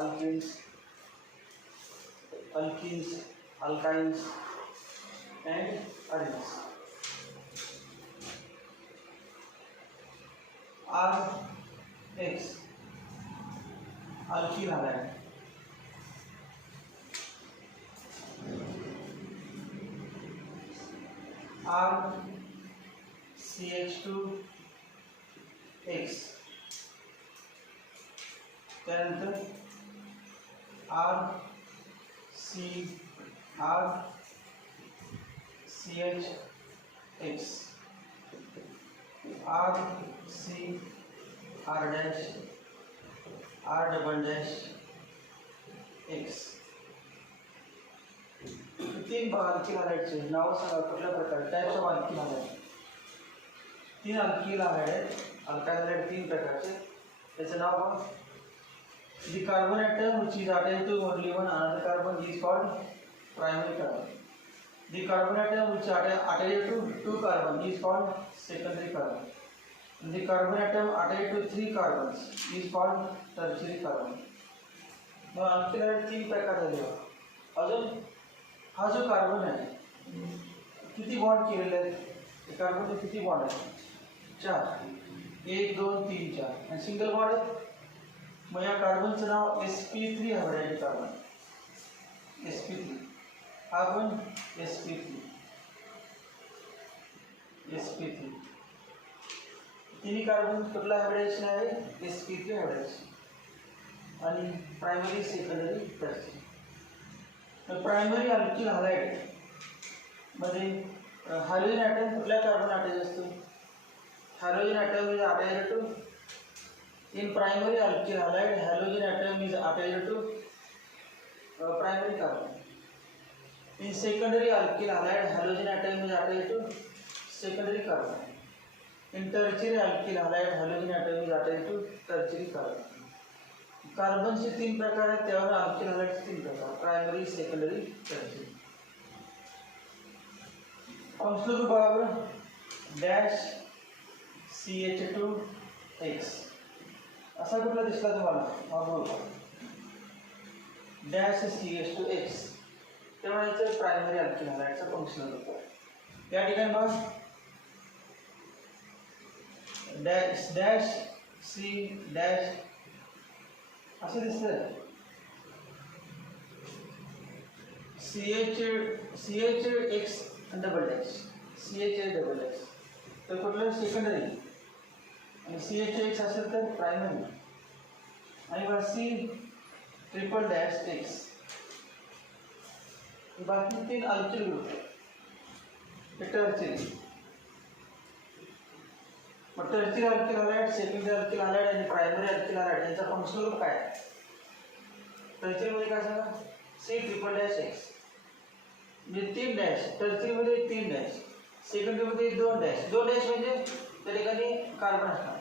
alkenes, alkenes, alkynes, and arenes. RX alkyl halide, RCH2X, त्यानंतर RCHX, R dash, R double dash X. तीन alkyl हॅलाइडचे नाव सांगा, कुठल्या प्रकार types of alkyl halide. तीन alkyl halide आहेत, alkyl halide तीन प्रकारचे. त्याचं नाव बघ. The carbon atom which is attached to only one another carbon is called primary carbon. The carbon atom which is attached to two carbon is called secondary carbon. The carbon atom attached to three carbons is called tertiary carbon. मग alkyl halide तीन प्रकार झाले. अजून हा जो carbon आहे किती bond केलेले आहेत, कार्बनचे किती बॉन्ड आहेत? 4. 1 2 3 4 आणि सिंगल बॉन्ड आहे. मग या कार्बनचं नाव sp3 हॅलाइड कार्बन. sp3 हा पण sp3 तिन्ही कार्बन कुठला हायब्रिडायजेशन आहे? sp3 hybridization. आणि primary, secondary, tertiary. Primary alkyl halide मध्ये हायड्रोजन ॲटम कुठल्या कार्बन अटॅच असतो? Hydrogen atom is attached to. In primary alkyl halide hydrogen atom is attached to primary carbon. In secondary alkyl halide hydrogen atom is attached to secondary carbon. In tertiary alkyl halide hydrogen atom is attached to tertiary carbon. कार्बनचे तीन प्रकार आहेत, त्यावर alkyl हॅलाइडचे तीन प्रकार: primary, secondary, tertiary. Functional group बघा. Dash CH2X असा कुठला दिसला तुम्हाला? हा ग्रुप डॅश CH2X, तेव्हा याचं प्रायमरी अल्किल हॅलाइडचा फंक्शनल ग्रुप आहे. या ठिकाणी बघा डॅश C डॅश असं दिसतंय. CH double dash, CH double dash तर कुठलं? सेकंडरी. आणि CH असेल तर प्रायमरी. आणि बघा C ट्रिपल डॅश X. बाकी तीन अल्किल ग्रुप आहेत. टर्शियरी. मग tertiary alkyl halide, secondary alkyl halide आणि प्रायमरी अल्किल हॅलाइड यांचा फंक्शनल ग्रुप काय आहे? टर्शियरीमध्ये काय सांगा? C ट्रिपल डॅश X म्हणजे 3 डॅश. टर्शियरीमध्ये 3 डॅश, सेकंडरीमध्ये 2 डॅश. 2 डॅश म्हणजे त्या ठिकाणी कार्बन असणार.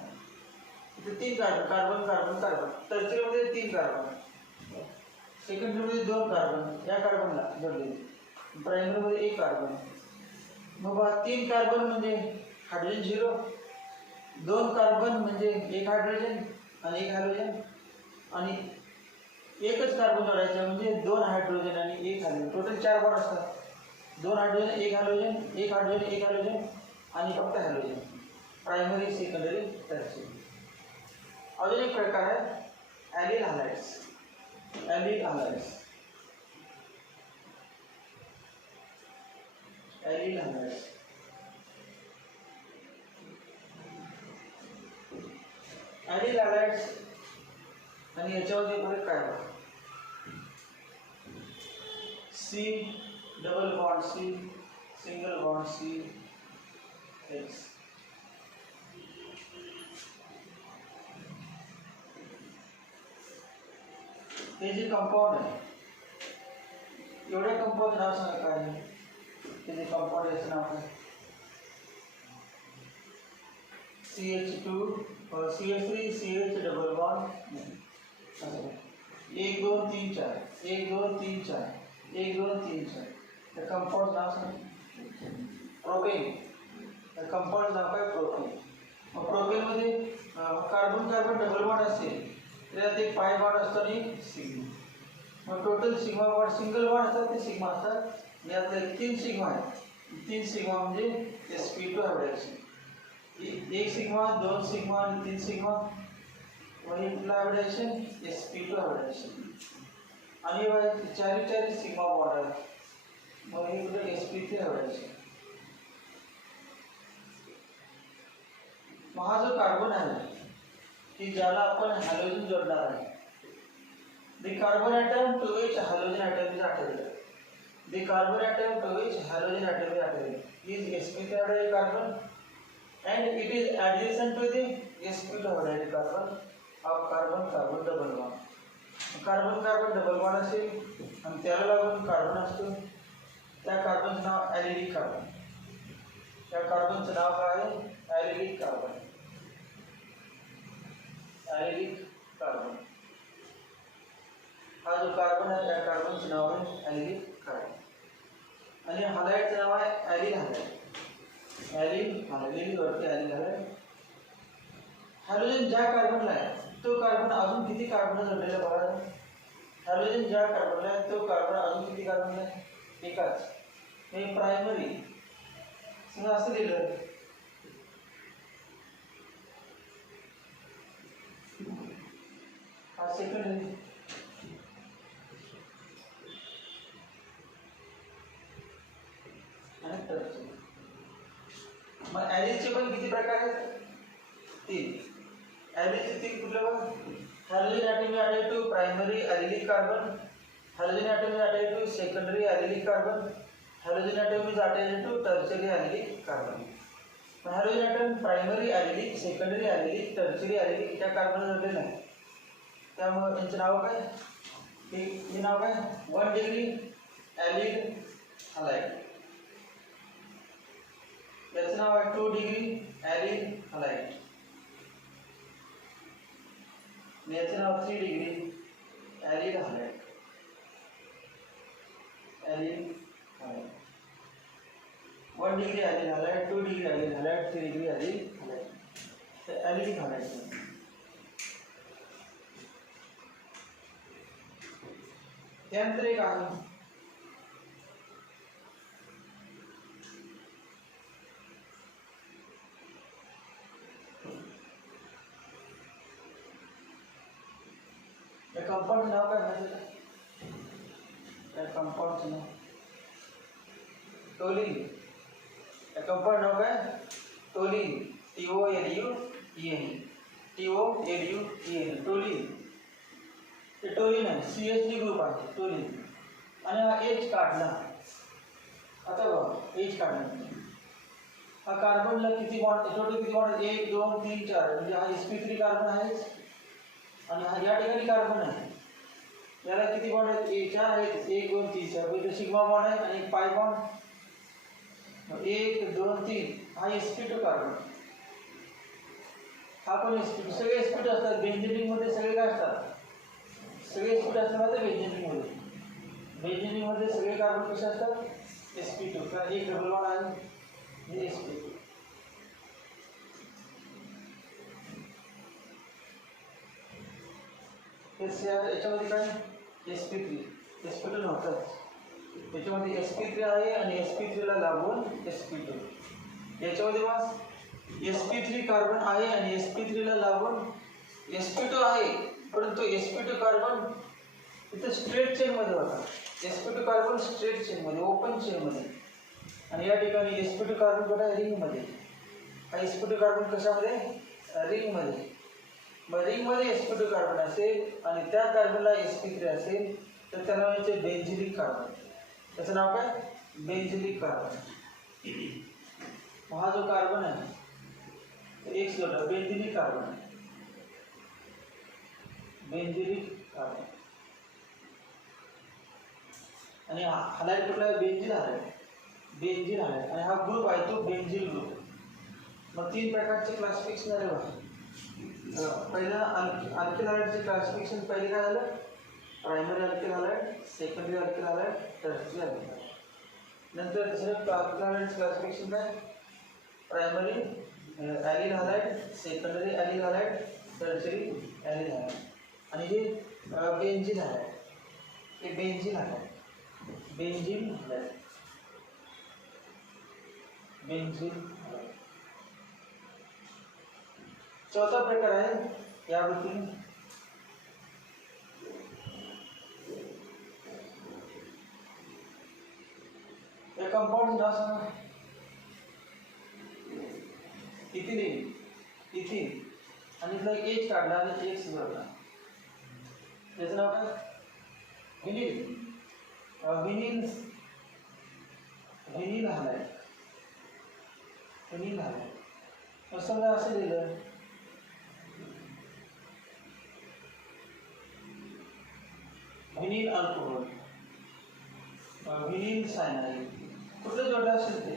इथे 3 कार्बन, कार्बन कार्बन कार्बन. टर्शियरीमध्ये 3 कार्बन, सेकंडरीमध्ये 2 कार्बन या कार्बनला जोडलेले. प्रायमरीमध्ये 1 कार्बन. मग 3 कार्बन म्हणजे हायड्रोजन 0, 2 कार्बन म्हणजे 1 हायड्रोजन आणि 1 हॅलोजन, आणि एकच कार्बन जोडायचं म्हणजे 2 हायड्रोजन आणि 1 हॅलोजन. टोटल 4 बॉन्ड असतात. 2 हायड्रोजन 1 हॅलोजन, 1 हायड्रोजन 1 हॅलोजन आणि फक्त हॅलोजन. Primary, secondary, tertiary. अजून एक प्रकार आहे ॲलिल हॅलाइड्स. ॲलिल हॅलाइड्स, ॲलिल हॅलाइड्स. ॲलिल हॅलाइड्स आणि याच्यामध्ये फरक काय आहे? C double bond C, single bond C X. हे जे कंपाऊंड आहे, एवढ्या कंपाऊंड नाव सांगा काय आहे? हे जे कंपाऊंड याचं नाव आहे CH2 CH3 CH double bond 1 2 3 4 1 2 3 4 1 2 3 4. त्या कंपाऊंड नाव सांग. प्रोपेन. त्या कंपाऊंड नाव काय? प्रोपेन. मग प्रोपेनमध्ये कार्बन कार्बन डबल बॉन्ड असेल त्यात एक पाय बॉन्ड असतो आणि सिग्मा. मग total sigma bond single bond असतात ते सिग्मा असतात. यातले 3 सिग्मा आहेत. 3 सिग्मा म्हणजे sp2 हायब्रिडायजेशन. एक सिग्मा, 2 सिग्मा आणि 3 सिग्मा. मग हे कुठलं हायब्रिडायजेशन? sp2 hybridisation. आणि चारी सिग्मा बॉन्ड आहे. मग हे कुठलं sp3 हायब्रिडायजेशन. मग हा जो कार्बन आहे की ज्याला आपण हॅलोजन जोडणार आहे. The carbon atom to which halogen atom is attached. The carbon atom to which halogen atom is attached is sp3 hybridized carbon, and it is adjacent to the sp2 hybridized carbon of carbon-carbon double bond. Carbon-carbon double bond असेल आणि त्याला लागून carbon असतो. त्या कार्बनचं नाव ॲलिलिक carbon. त्या कार्बनचं नाव काय आहे? ॲलिलिक carbon. ॲलिलिक carbon. हा जो कार्बन आहे त्या कार्बनचं नाव आहे ॲलिलिक कार्बन. आणि हॅलाइडचं नाव आहे ॲलिल हॅलाइड. ॲलिल हॅलाइड वरती ॲलिल हॅलाइड. हॅलोजन ज्या कार्बनला आहे तो कार्बन अजून किती कार्बन जोडलेला बघा. हॅलोजन ज्या कार्बनला आहे तो कार्बन अजून किती कार्बनला आहे? एकाच. हे प्रायमरी समजा असं लिहिलं. हा सेकंडरी. मग ॲलिलचे पण किती प्रकार आहेत? 3. ॲलिलचे 3 कुठले बघा. Halogen atom is attached to primary allylic carbon. Halogen atom is attached to secondary allylic carbon. Halogen atom is attached to tertiary allylic carbon. मग halogen atom primary allylic, secondary allylic, tertiary allylic त्या carbon जोडले नाही. त्यामुळे त्यांचं नाव काय? हे नाव काय? 1 degree allyl halide. याचं नाव आहे 2 डिग्री ॲलिल हॅलाइड. याचं नाव 3 degree allyl halide. Allyl halide. 1 degree allyl halide, 2 degree allyl halide, 3 degree allyl halide. तर ॲलिलिक हॅलाइड. त्यानंतर एक आहे कंपाऊंड नाव काय माहिती आहे? त्या कंपाऊंडचं नाव टोलिन. त्या कंपाऊंड नाव काय? टोलिन. TOLUEN. TOLUEN. टोलिन. ते टोलिन आहे. CH3 ग्रुप आहे टोलिन. आणि हा H काढला. आता बघा H काढला. हा कार्बनला किती बॉन्ड? टोटल किती बॉन्ड? 1 2 3 4. म्हणजे हा sp3 कार्बन आहे आणि हा या ठिकाणी कार्बन आहे. याला किती बॉन्ड आहेत? 4 आहेत. 1 2 3 4. म्हणजे सिग्मा बॉन्ड आहे आणि एक पाय बॉन्ड. 1 2 3. हा sp2 कार्बन. हा पण sp2. सगळे sp2 असतात. बेंझिनिक मध्ये सगळे काय असतात? सगळे sp2 असतात. बेंझिनिक मध्ये. बेंझिनिक मध्ये सगळे कार्बन कसे असतात? sp2. कारण एक डबल बॉन्ड आहे. हे sp2. याच्यामध्ये काय? sp3. sp2 नव्हतं. याच्यामध्ये sp3 आहे आणि sp3 ला लागून sp2. याच्यामध्ये बस sp3 कार्बन आहे आणि sp3 ला लागून sp2 आहे. परंतु sp2 कार्बन इथं स्ट्रेट चेन मध्ये होता. sp2 कार्बन स्ट्रेट चेन मध्ये, ओपन चेन मध्ये. आणि या ठिकाणी sp2 कार्बन कुठे आहे? रिंग मध्ये. हा sp2 कार्बन कशामध्ये? रिंग मध्ये. मग रिंग मध्ये sp2 कार्बन असेल आणि त्या कार्बनला sp3 असेल तर त्याला म्हणजे बेंझिलिक कार्बन. त्याचं नाव काय? बेंझिलिक कार्बन. हा जो कार्बन आहे एक जोडला बेंझिलिक कार्बन. बेंझिलिक कार्बन. आणि हॅलाइड कुठला आहे? Benzyl halide. Benzyl halide. आणि हा ग्रुप आहे तो बेंझिल ग्रुप. मग 3 प्रकारचे क्लासिफिकेशन झाले बघा. पहिला अल्किल हॅलाइडचे क्लासिफिकेशन पहिले काय झालं? Primary alkyl halide, secondary alkyl halide, tertiary alkyl halide. नंतर दुसरं अल्किल हॅलाइडचं क्लासिफिकेशन काय? Primary allyl halide, secondary allyl halide, tertiary allyl halide. आणि हे बेंझिन आहे, हे बेंझिन आहे, बेंझिन हॅलाइड, बेंझिन हॅलाइड. चौथा प्रकार आहे यावरती कंपाऊंड नाव सांगा. इथिलीन, इथिन आणि इथला एच काढला आणि एक्स जोडला. त्याचं नाव काय? Vinyl. Vinyl, vinyl halide, vinyl halide. मग समजा असं लिहिलं व्हिनिल अल्कोहोल, व्हिनिल सायनाइड, कुठलं जोडलं असेल ते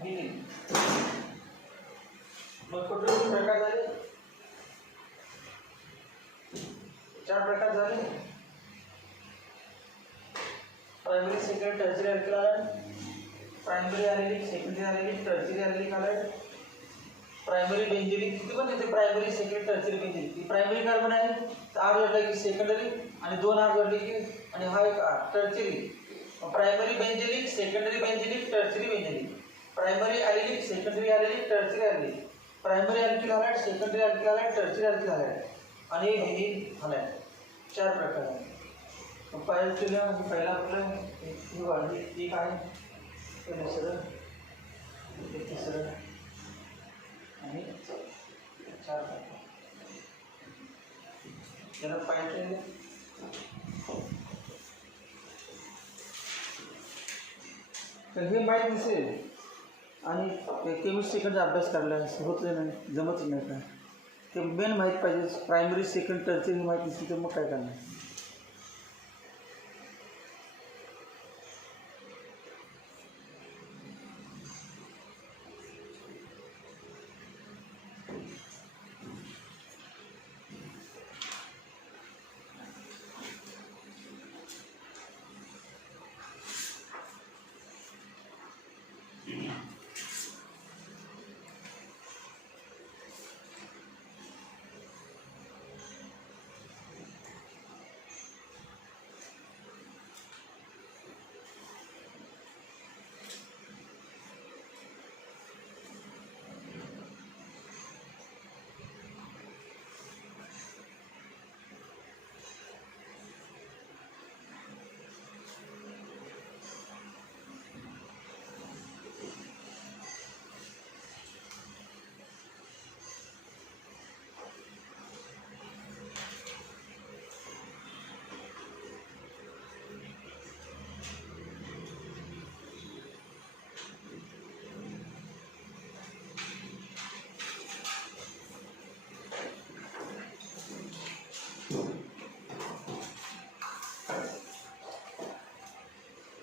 व्हिनिल. मग कुठले प्रकार झाले? 4 प्रकार झाले. Primary, secondary, tertiary alkyl halide, primary allylic, secondary allylic, tertiary allylic halide, primary benzylic. किती पण येते प्रायमरी, सेकंडरी, टर्शियरी बेंझिलिक. ही प्रायमरी कार्बन आहे, R जोडला की सेकंडरी आणि 2 R जोडले की आणि हा एक R tertiary. Primary benzylic, secondary benzylic, tertiary benzylic. Primary allylic, secondary allylic, tertiary allylic. Primary alkyl halide, secondary alkyl halide, tertiary alkyl halide आणि व्हिनिल हॅलाइड. 4 प्रकार आहेत. पहिला आपलं ही वाढली एक आहे, ते दुसरं, ते तिसरं आणि 4 प्रकार. त्याला पाहिजे तर हे माहीत नसेल आणि केमिस्ट्रीकडचा अभ्यास करायला होत नाही, जमत नाही का, ते मेन माहीत पाहिजे. प्रायमरी, सेकंड, टर्शियरी माहीत नसेल तर मग काय करणार.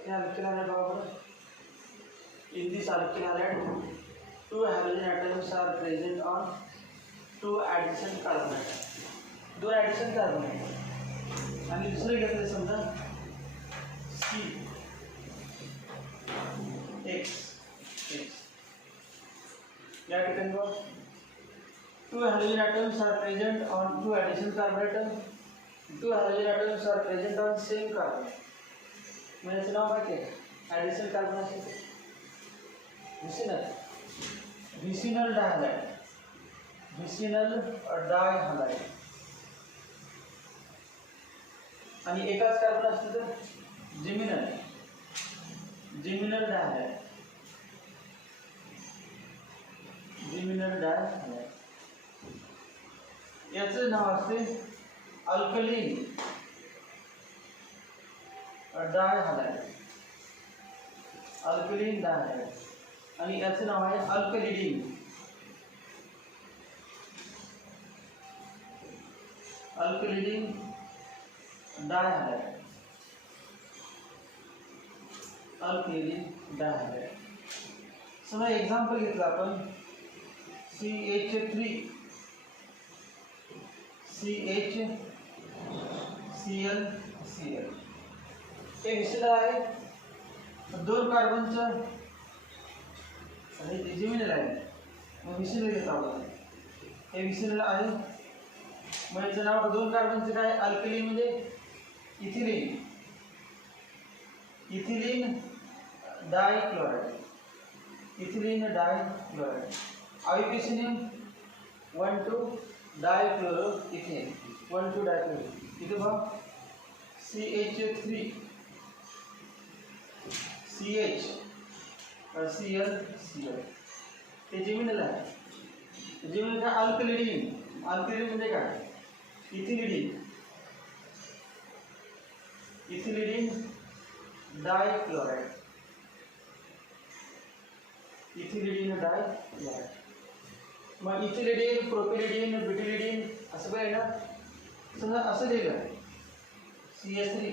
Alkyl halide बरोबर. In this alkyl halide, 2 halogen atoms are present on 2 adjacent carbon atoms. 2 adjacent carbon atoms. आणि दुसरे घेतले समजा C X X. या ठिकाणी बघ 2 halogen atoms are present on 2 adjacent carbon atoms. 2 halogen atoms are present on same carbon. म्हणजे नाव काय आहे? ॲडिशनल कार्बन असेल व्हिसिनल, व्हिसिनल डायहॅलाइड, व्हिसिनल डायहॅलाइड. आणि एकाच कार्बन असते तर जिमिनल, जिमिनल डायहॅलाइड, जिमिनल डायहॅलाइड. याचं नाव असते अल्कलीन डायहॅलाइड, अल्कलीन डायहॅलाइड. आणि याचं नाव आहे अल्कलिडीन, अल्कलिडीन डायहॅलाइड, अल्कलिडीन डायहॅलाइड. समजा एक्झाम्पल घेतलं आपण CH3 CH Cl Cl. हे विषय आहे 2 कार्बनचं आणि जिमिनल आहे. मग विषय घेतो आपण. हे विषय आहे मग याचं नाव दोन कार्बनचं काय अल्कली म्हणजे ethylene, ethylene dichloride, ethylene dichloride. IUPAC name 1,2 dichloroethane, 1,2 dichloro. इथे बघ CH3 CH ClCl हे जिमिनल आहे. जिमिनल काय अल्कलिडीन, अल्कलिडीन म्हणजे काय इथिलिडीन, इथिलिडीन डायक्लोराइड, इथिलिडीन डायक्लोराइड. मग इथिलिडीन, प्रोपिलिडीन, ब्युटिलिडीन असं काय ना, समजा असं दिलं CH3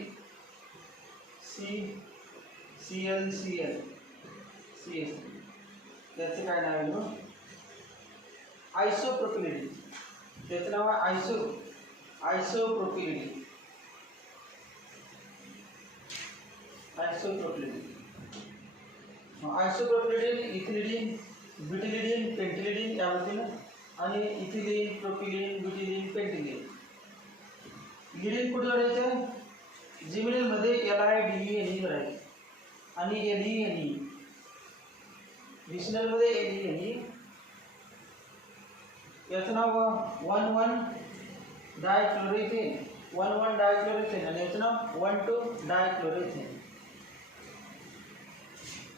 ClCl CH3, त्याचं काय नाव आहे मग आयसोप्रोपिलिडीन. त्याचं नाव आहे आयसोप्रोपिलिडीन, आयसोप्रोपिलिडीन. आयसोप्रोपिलिडीन, इथिलिडीन, ब्युटिलिडीन, पेंटिलिडीन यामध्ये ना, आणि इथिलीन, प्रोपिलिन, ब्युटिलिन, पेंटिलिन. लिडिन कुठे करायचं जिमिनल मध्ये LIDENE करायचं आणि LENE, डिशनल मध्ये LENE. याचं नाव 1,1 डायक्लोरोइथेन, 1,1 डायक्लोरोइथेन, आणि याचं नाव 1,2 डायक्लोरोइथेन.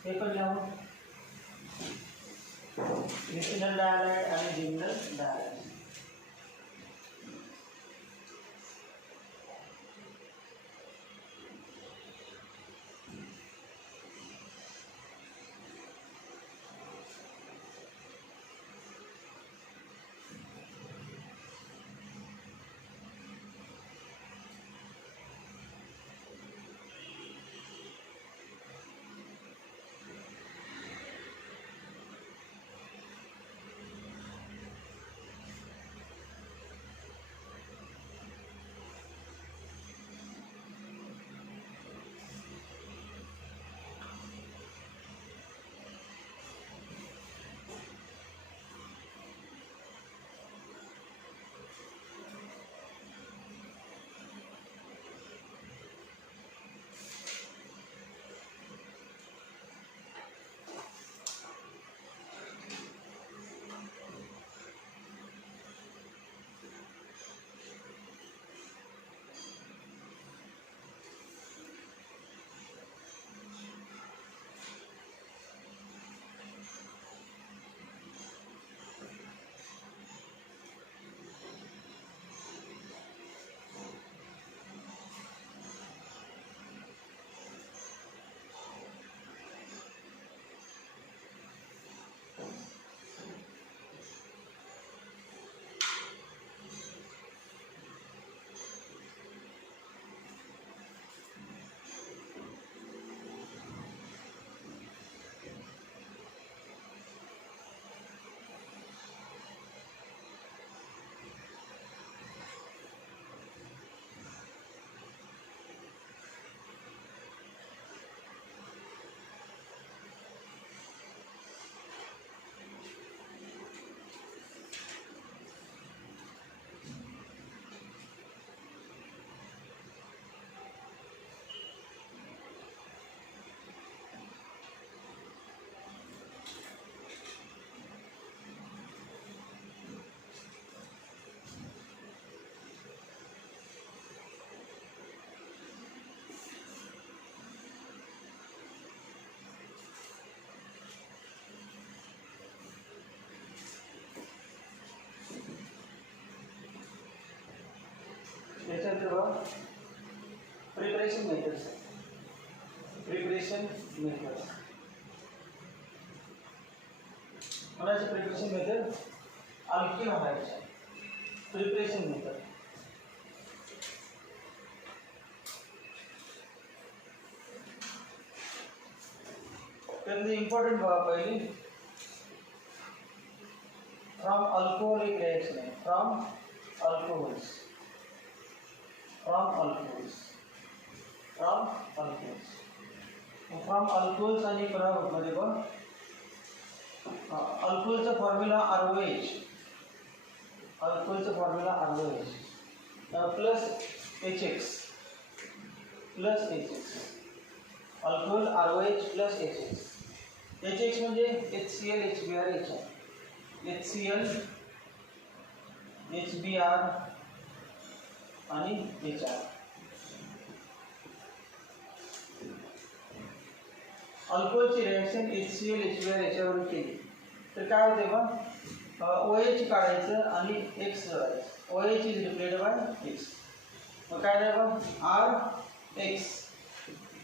हे पण लिहा डिशनल डायलाइड आणि geminal dihalide. Preparation methods, preparation methods. कोणाचे प्रिपरेशन मेथड अल्किल हायचे प्रिपरेशन मेथड. त्यातली इम्पॉर्टंट बघा पहिली फ्रॉम अल्कोहोलिक रिएक्शन आहे, from alcohols, from alcohols, from alcohols. From alcohols आणि मध्ये बघ अल्कोहोलचा फॉर्म्युला ROH, अल्कोहोलचा formula ROH plus HX plus HX. Alcohol ROH plus HX. HX म्हणजे HCl HBr HI. HCl HBr आणि HR. अल्कोहोलची रिएक्शन HCl HBr याच्यावरून केली तर काय होते बघ, OH काढायचं आणि X जोडायचं. OH is replaced by X. मग काय झालं बघ, RX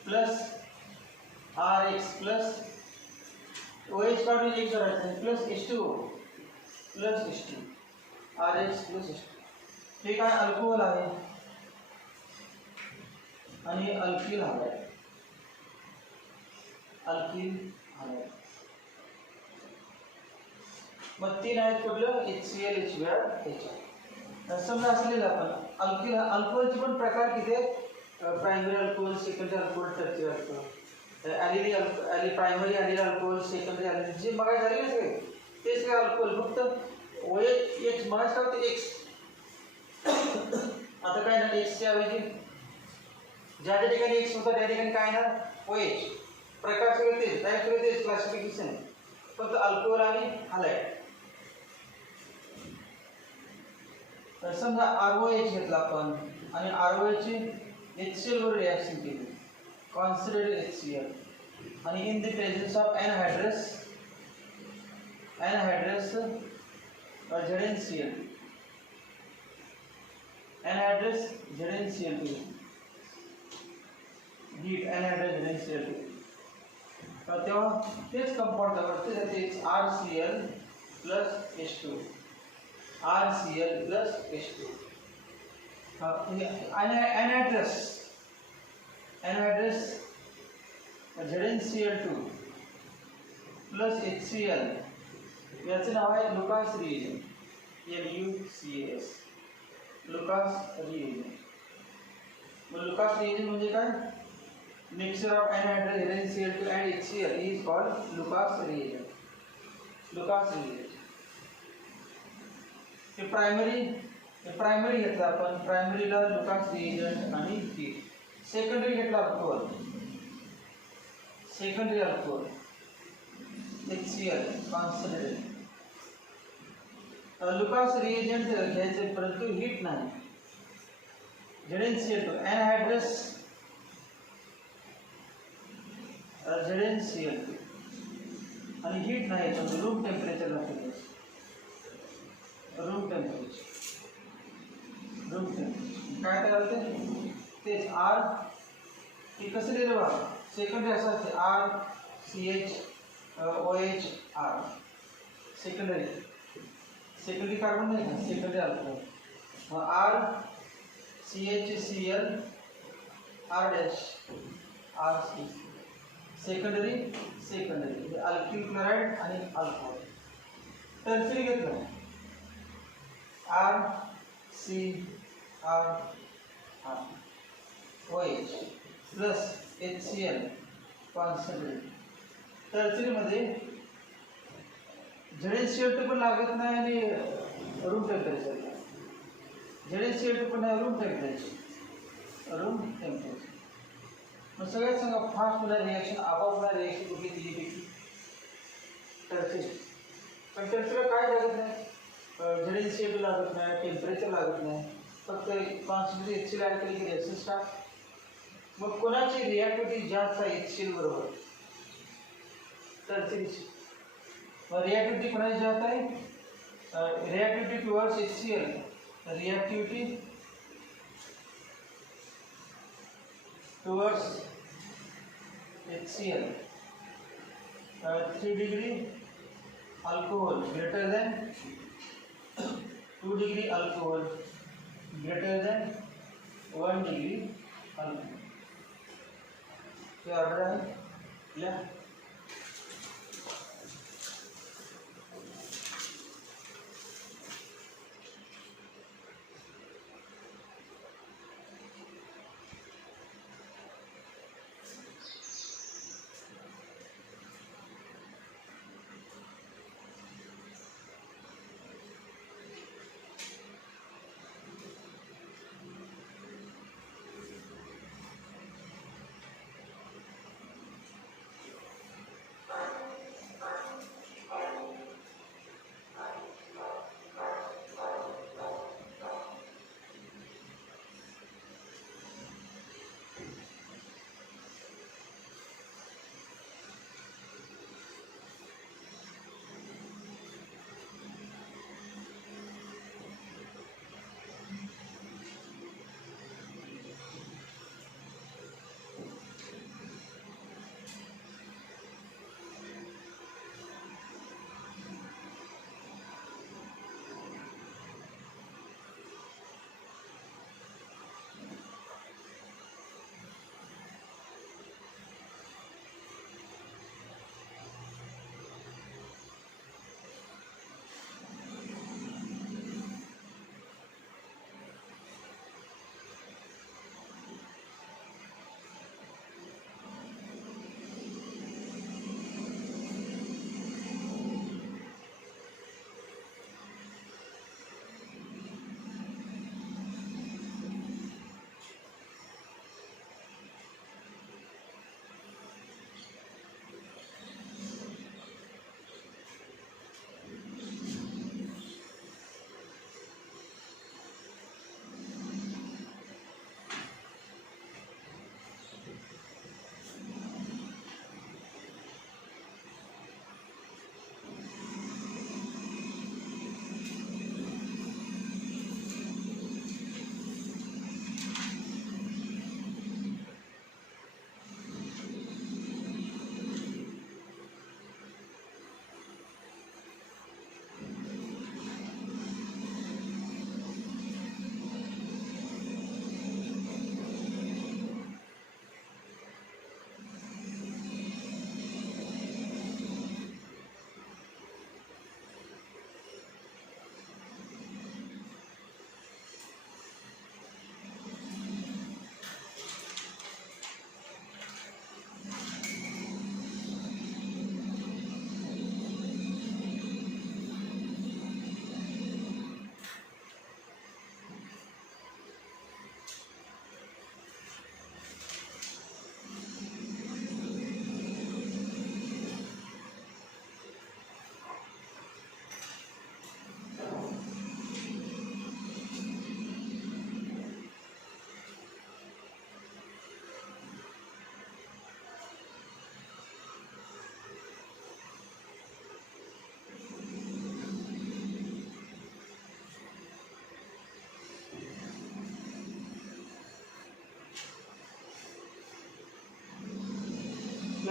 plus RX plus OH काढून X जोडायचं plus H2O plus H2 RX plus H2. हे काय अल्कोहोल आहे आणि अल्किल हलाइड. अल्किल हलाइड मग तीन आहेत कुठलं, HCl HBr HI. समजा असलेलं आपण अल्कोहोलचे पण प्रकार किती आहेत, primary alcohol, secondary alcohol, tertiary alcohol. Primary allyl alcohol, secondary allyl, जे मग झाले ना सगळे तेच काय अल्कोहोल, फक्त OH X मग काय होते X. आता काय ना Xच्या ऐवजी ज्या ज्या ठिकाणी X होता त्या ठिकाणी काय ना OH. प्रकार सगळे तेच, टाईप सगळे तेच, क्लासिफिकेशन फक्त अल्कोहोल आणि हलाइड. समजा ROH घेतला आपण आणि ROH ची HCl वर रिएक्शन केली, कॉन्सिडर्ड HCl, आणि in the presence of anhydrous ZnCl, anhydrous ZnCl2, heat anhydrous ZnCl2, तेव्हा तेच कंपाऊंड वापरते, तेच RCl plus H2, RCl plus H2. Anhydrous ZnCl2 plus HCl याचं नाव आहे Lucas reagent, LUCAS, Lucas reagent. Lucas reagent म्हणजे काय, mixture of anhydrous ZnCl2 and HCl is called Lucas reagent. Lucas reagent. हे प्रायमरी घेतला आपण, प्रायमरीला लुकास रिएजंट आणि हीट. सेकंडरी घेतला alcohol, secondary alcohol HCl concentrate. Lucas reagent घ्यायचे परंतु हीट नाही. ZnCl2 एनहायड्रस ZnCl2 आणि हीट नाही, तर रूम टेम्परेचर लागते. रूम टेम्परेचर काय तयार होते तेच R. हे कसं लिहिलं बघा, सेकंडरी असं असते RCHOH R. सेकंडरी कार्बन नाही का, सेकंडरी अल्कोहोल. मग RCHCl R dash RC. Secondary alkyl chloride आणि अल्कोहोल. टर्शियरी घेतलं RCr OH plus HCl concentrate. टर्शियरीमध्ये ZnCl2 पण लागत नाही आणि रूम टेम्परेचर. ZnCl2 पण नाही, रूम टेम्परेचर. मग सगळ्यात सांगा फास्ट होणारी रिएक्शन, आपोआप होणारी रिएक्शन कुठली तिच्यापैकी, टर्शियरी. पण टर्शियरीला काय लागत नाही, ZnCl2 लागत नाही, टेम्परेचर लागत नाही, फक्त कॉन्सन्ट्रेट HCl ॲड केली की रिएक्शन स्टार्ट. मग कोणाची रिॲक्टिव्हिटी जास्त आहे HCl बरोबर, टर्शियरीची. मग रिॲक्टिव्हिटी कोणाची जास्त आहे, reactivity towards HCl, reactivity towards HCl 3 degree alcohol greater than 2 degree alcohol greater than 1 degree alcohol. ये ऑर्डर है या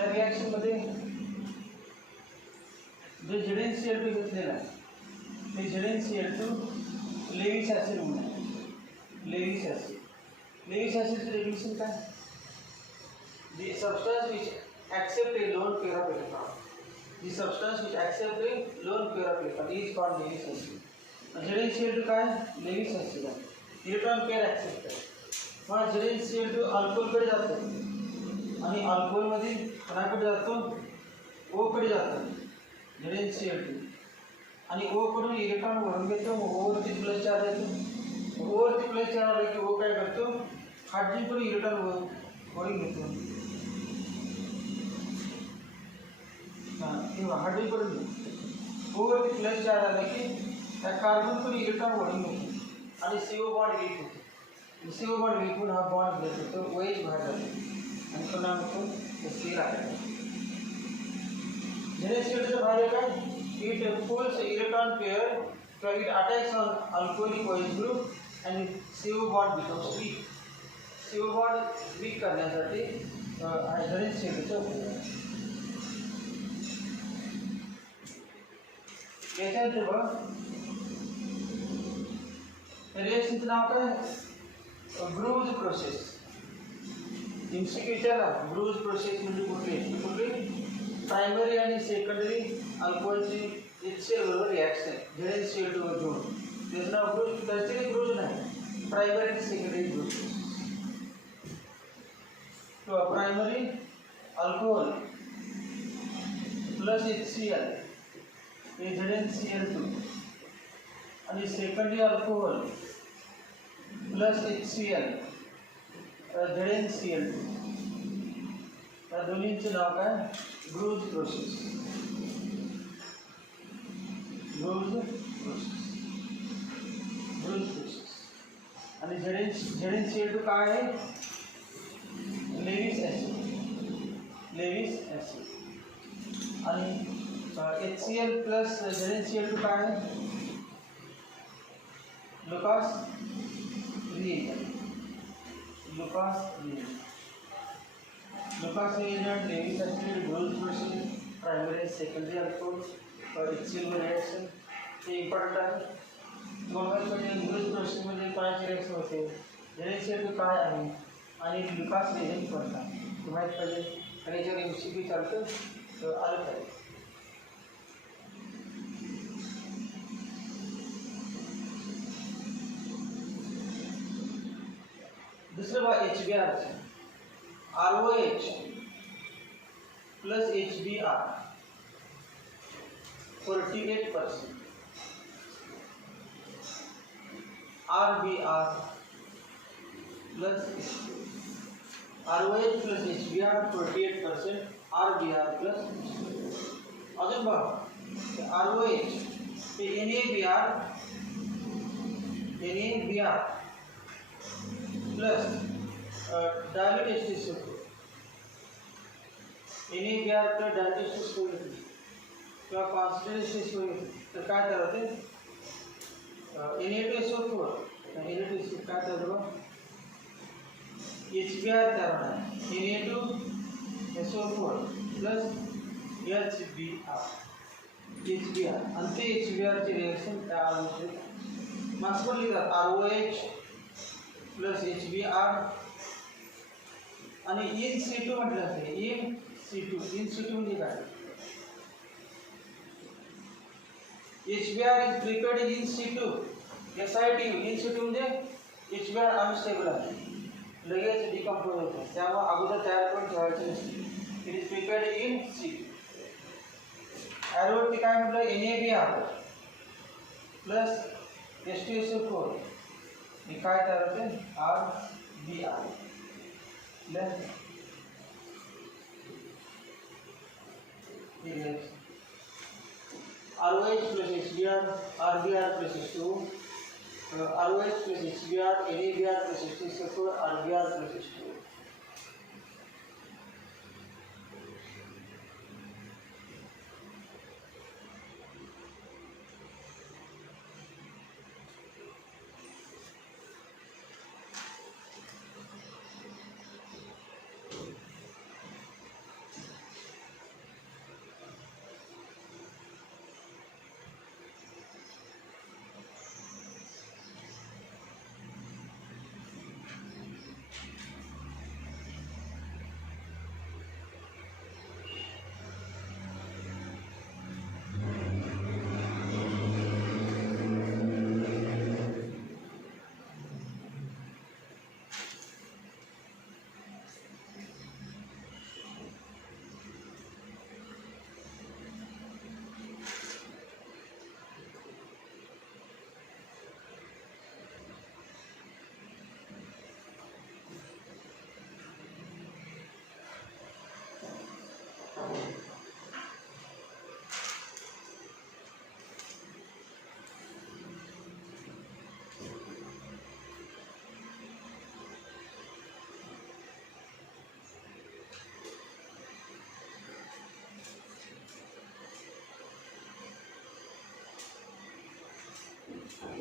त्या रिॲक्शन मध्ये जो ZnCl2 घेतलेला आहे ते ZnCl2 लेविस ॲसिड म्हणून आहे. लेविस ॲसिडचं रेडिएशन काय? The substance which accept a lone pair of electron. The substance which accept a lone pair of electron is called Lewis acid. ZnCl2 काय? Lewis acid आहे. Electron pair accept आहे. मग ZnCl2 अल्कोहोलकडे जातो आणि अल्कोहोलमध्ये कोणाकडे जातो? O कडे जातो ZnCl2 आणि O कडून इलेक्ट्रॉन वरून घेतो. O वरती प्लस चार्ज येतो. O वरती प्लस चार्ज आला की O काय करतो? हायड्रोजन कडून इलेक्ट्रॉन वरून घेतो. हायड्रोजन कडून O वरती प्लस चार्ज आला की त्या कार्बन कडून इलेक्ट्रॉन वरून घेतो आणि CO बॉन्ड वीक होतो. CO बॉन्ड वीक होऊन हा बॉन्ड ब्रेक होतो. OH बाहेर जातो आणि पुन्हा होतो स्थिर आहे. ZnCl2चा फायदा काय? It pulls electron pair, so it attacks on alcoholic OH group and CO bond becomes weak. CO bond weak करण्यासाठी ZnCl2चा उपयोग आहे. याच्यानंतर बघ रिएक्शनचं नाव काय? Bruges process. MCQच्या ब्रूज प्रोसेस म्हणजे कुठली? प्रायमरी आणि सेकंडरी अल्कोहोलची HCl बरोबर रिॲक्शन ZnCl2 वर जोड. त्याचं नाव ब्रूज. टर्शियरी ब्रूज नाही, प्रायमरी आणि सेकंडरी ब्रूज. किंवा प्रायमरी अल्कोहोल प्लस HCl हे ZnCl2 आणि secondary alcohol plus HCl ZnCl2. या दोन्हींचे नाव काय? Bruges process. आणि ZnCl2 काय आहे? Lewis acid. आणि HCl प्लस ZnCl2 काय आहे? Lucas reagent. Lucas reagent, Lewis acid, Groves process, primary secondary alcohol, HCl reaction हे इम्पॉर्टंट आहे. म्हणजे ब्रूज प्रोसेसमध्ये काय रिॲक्शन होते, ZnCl2 काय आहे आणि लुकास रिएजंट कोणता हे माहीत पाहिजे. आणि याच्यावर MCQ चालतं आलं पाहिजे. दुसरं बघा HBr. ROH plus HBr 48%. RBr plus ROH plus HBr 48%. RBr plus अजून बघा ROH हे NABr plus dilute H2SO4. NABr plus dilute H2SO4 किंवा कॉन्स्टंट H2SO4 तर काय तयार होते? Na2SO4 काय तयार होतं? HBr तयार होणार. Na2SO4 प्लस HBr आणि ते HBr चे रिएक्शन काय आलं? मार्क्स पण लिहितात ROH प्लस HBr आणि इन C2 म्हटलं जाते. इन C2 म्हणजे काय? HBr is prepared in C2. SiTu in C2 म्हणजे HBr अनस्टेबल आहे, लगेच डिकंपोज होतो, त्यामुळे अगोदर तयार करून ठेवायचं नसते. It is prepared in C2. ॲरोवरती काय म्हटलं? NABr प्लस H2SO4 हे काय तयार होते? RBr plus ROH plus HBr, RBr plus H2O, ROH plus HBr, NABr plus H2SO4, RBr plus H2O.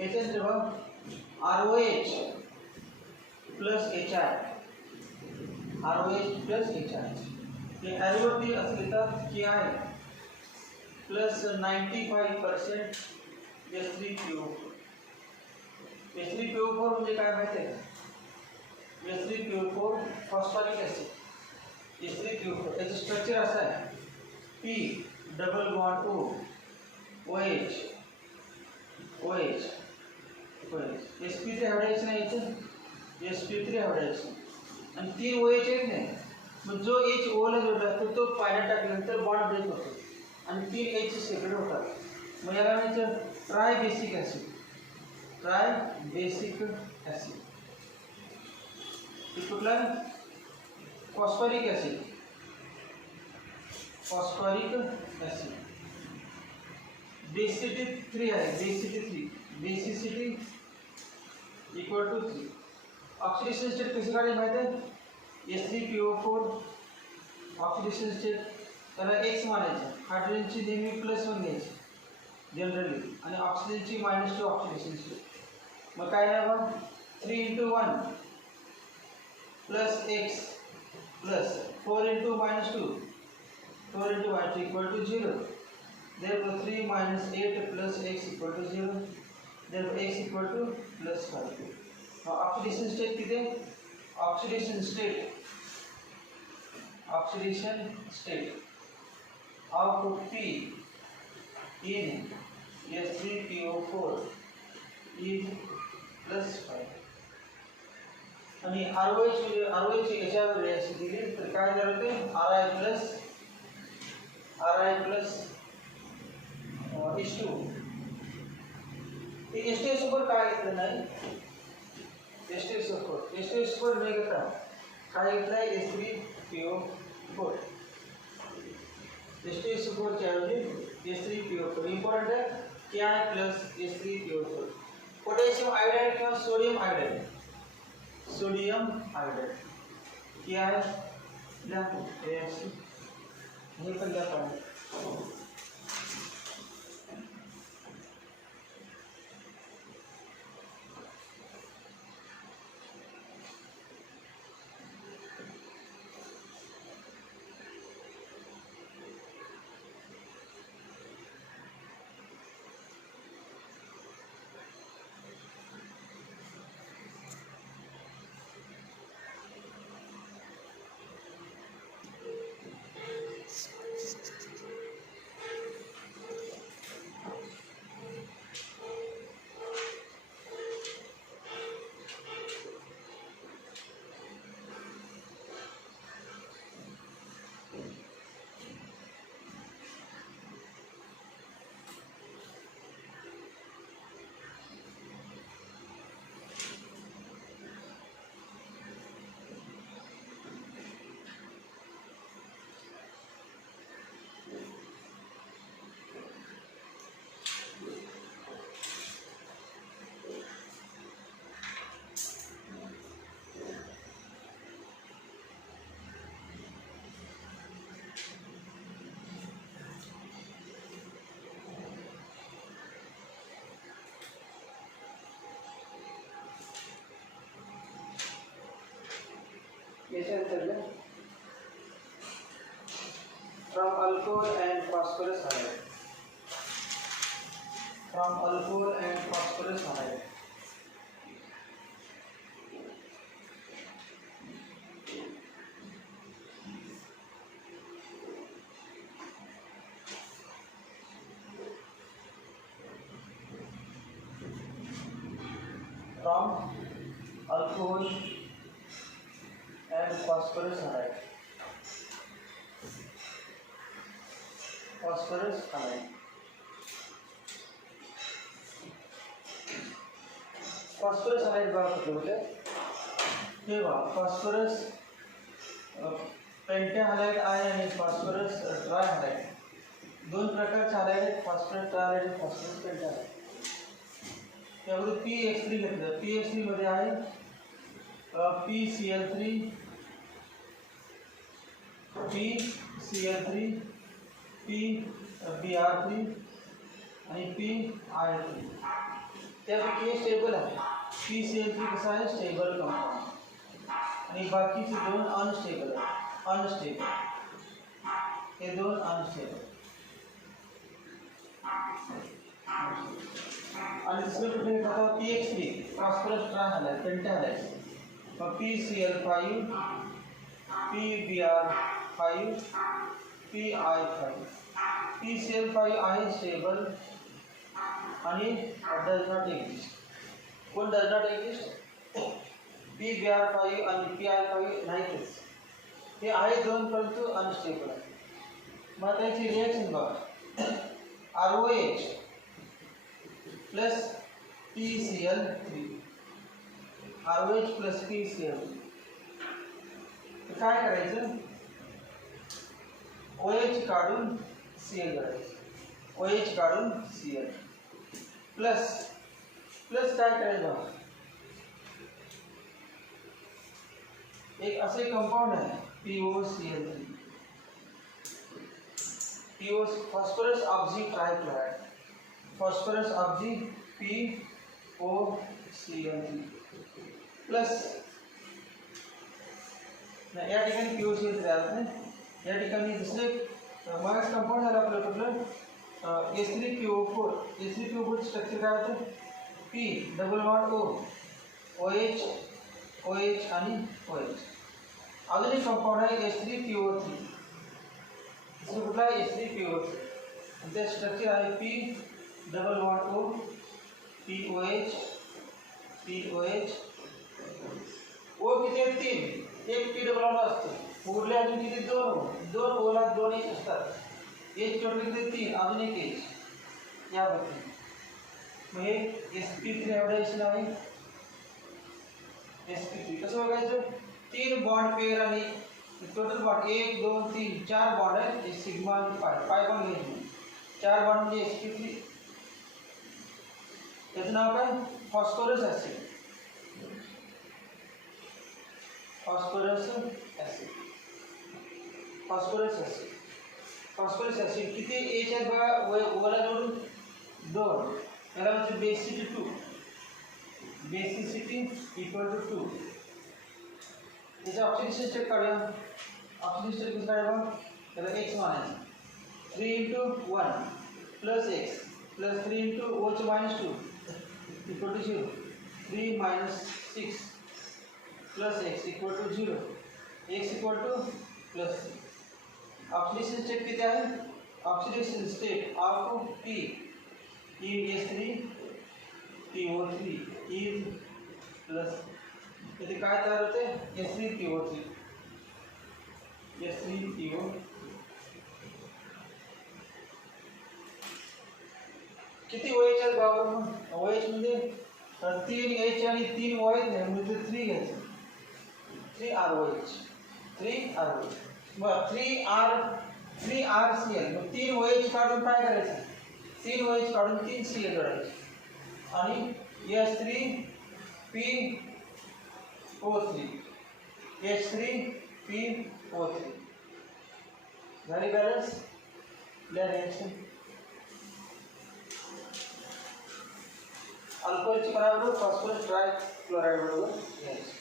याच्यात जेव्हा ROH plus HI ROH plus HI हे ॲरोवरती असं लिहितात की आहे प्लस 95% S3PO4. S3PO4 म्हणजे काय माहिती आहे का? S3PO4 phosphoric acid. S3PO4 याचं स्ट्रक्चर असं आहे P double bond O OH OH OH sp3 hydrogen आहे इथे sp3 हायड्रोजन आणि 3 OH आहेत नाही मग जो H O ला जोडला असतो तो पाण्यात टाकल्यानंतर बॉन्ड ब्रेक होतो आणि 3 H सेपरेट होतात मग याला म्हणायचं tri basic acid. Tri basic acid हे कुठला phosphoric acid. Phosphoric acid basicity 3 आहे. Basicity equal to 3. Oxidation state कसे काढायचे माहिती आहे S3PO4 ऑक्सिडेशन स्टेट त्याला X मानायचं. हायड्रोजनची नेहमी +1 घ्यायची जनरली आणि ऑक्सिजनची -2 ऑक्सिडेशन स्टेट. मग काय नाही बघ 3 × 1 plus X plus 4 × -2 4 × -2 equal to 0. Therefore 3 - 8 plus X equal to 0. Therefore X equal to +5. Now oxidation state किती? Oxidation state of P in S3PO4 is +5. आणि ROH याच्यावर रिएक्शन दिली तर काय झालं ते Ri plus H2 ते H2 सोबत काय घेतलं नाही H2 सोबत नाही घेतला काय घेतलाय S3PO4. H2 सोबत ऐवजी S3PO4 इम्पॉर्टंट आहे क्या आहे प्लस S3PO4. पोटॅशियम आयोडाइड किंवा सोडियम आयोडाइड क्या आहे हे पण द्या पाहिजे. From alcohol and phosphorus halide. From alcohol and phosphorus halide. Phosphorus hydride बघा कुठे कुठे हे बघा फॉस्फरस पेंटाहालाइड आहे आणि फॉस्फरस ट्रायहालाइड दोन प्रकारचे हालाइड आहेत फॉस्फरस ट्रायहालाइड आणि फॉस्फरस पेंटाहालाइड. त्यामध्ये PX3 घेतलं PX3 मध्ये आहे PCl3 PBr3 आणि PIr3. त्यापैकी हे स्टेबल आहे. PCl3 कसा आहे स्टेबल कंपाऊंड आणि बाकीचे दोन अनस्टेबल आहे. हे दोन अनस्टेबल. आणि दुसरं कुठे येतात PX3 फॉस्फरस ट्रायहॅलाइड पेंटाहॅलाइड. मग PCl5 PBr5 PI5. PCl5 आहे स्टेबल आणि डज नॉट एक्झिस्ट. कोण डज नॉट एक्झिस्ट? PBr5 आणि PI5 नाहीतच. हे आहे दोन परंतु अनस्टेबल आहे. मग त्याची रिएक्शन बघा. ROH plus PCl3 ROH plus PCl3. काय करायचं? OH काढून Cl करायचं. OH काढून Cl प्लस काय करायचं? एक असे कंपाऊंड आहे POCl3. PO phosphorus oxy trichloride. Phosphorus oxy POCl3 plus या ठिकाणी POCl3 आलं नाही. या ठिकाणी दुसरे मागच कंपाऊंड झालं आपलं कुठलं H3PO4. H3PO4 स्ट्रक्चर काय होतं? P double bond O OH आणि OH. अजून एक कंपाऊंड आहे H3PO3. दुसरं कुठला आहे H3PO3. आणि ते स्ट्रक्चर आहे P double bond O POH O किती आहेत? 3. एक P डबल बॉन्ड असतो. उरले अजून किती? 2 ओला 2 H असतात. H टोटल किती? 3. अजून एक H या पद्धतीने. मग हे sp3 हायब्रिडेशन आहे. sp3 कसं बघायचं? 3 बॉन्ड पेअर आणि टोटल बॉन्ड 1 2 3 4 बॉन्ड आहेत. सिग्मा आणि पाय पण घ्यायचे. 4 बॉन्ड म्हणजे sp3. त्याचं नाव काय? Phosphorus acid. फॉस्फरस ऍसिड किती H आहेत बघा. ओला जोडून 2. त्याला म्हणजे बेसिसिटी इक्वल टू 2. त्याचं ऑक्सिडेशन स्टेट काढूया. ऑक्सिडेशन स्टेट कसं काढायचं? त्याला x मानायचं. 3 × 1 plus x plus 3 × OH minus 2 equal to 0. 3 minus 6 plus x equal to 0. x equal to plus 3. Oxidation state किती आहे? Oxidation state of P in H3PO3 is plus इथे काय तयार होते? H3PO3 किती OH आहेत बाबा? OH म्हणजे 3 H आणि 3 OH नाही म्हणजे 3 घ्यायचं. 3 ROH. मग 3 RCl. मग 3 OH काढून काय करायचं? 3 OH काढून 3 Cl जोडायचे आणि H3PO3 झाली बॅलन्स. रिएक्शन अल्कोहलची बरोबर फॉस्फरस ट्रायक्लोराइड बरोबर रिएक्शन.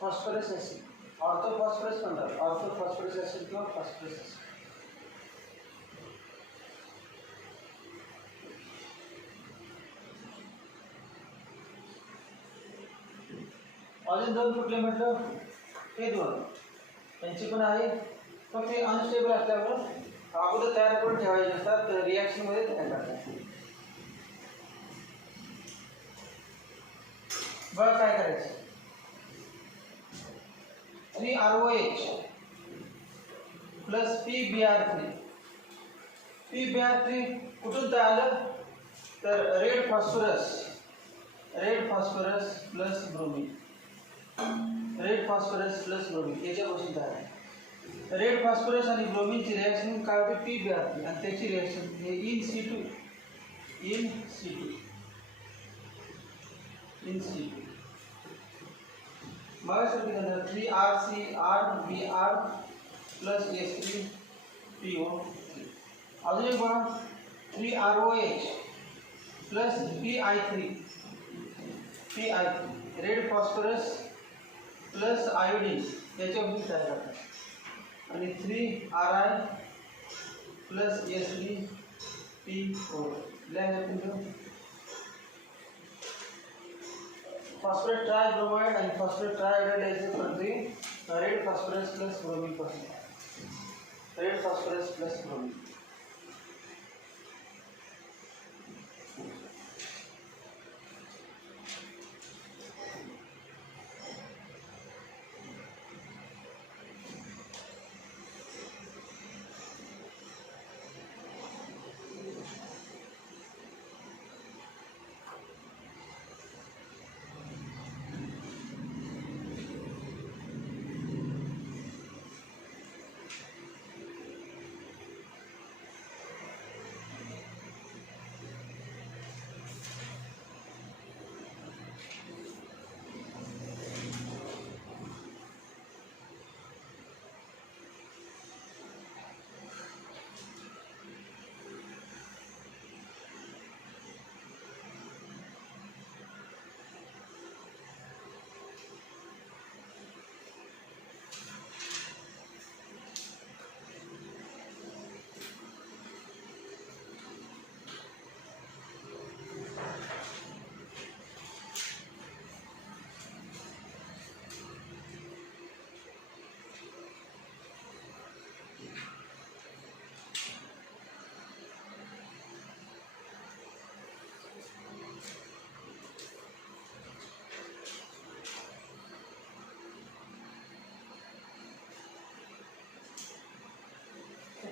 फॉस्फरस ऍसिड ऑर्थोफॉस्फरस म्हणतात. ऑर्थोफॉस्फरस ऍसिड किंवा फॉस्फरस ऍसिड. अजून दोन कुठले म्हटलं, हे दोन त्यांची पण आहे, फक्त ते अनस्टेबल असल्यामुळे अगोदर तयार करून ठेवायचे असतात, रिॲक्शन मध्ये तयार करतात. बघा काय करायचं, 3ROH प्लस PBr3. PBr3 कुठून तयार आलं, तर red phosphorus plus bromine, red phosphorus plus bromine याच्यापासून तयार आहे. रेड फॉस्फरस आणि ब्रोमीनची रिॲक्शन काय होते, PBr3, आणि त्याची रिॲक्शन हे इन situ. मगासारखी नंतर 3RCRBr प्लस S3PO. अजून एक बघा, 3ROH plus PI3, red phosphorus plus iodine याच्यापासून तयार करतात. आणि 3RI प्लस S3PO. फॉस्फरेट ट्रायब्रोमाइड आणि फॉस्फरेट ट्रायआयोडाइड याचे पडते रेड फॉस्फरस प्लस ब्रोमीन पासून, red phosphorus plus bromine.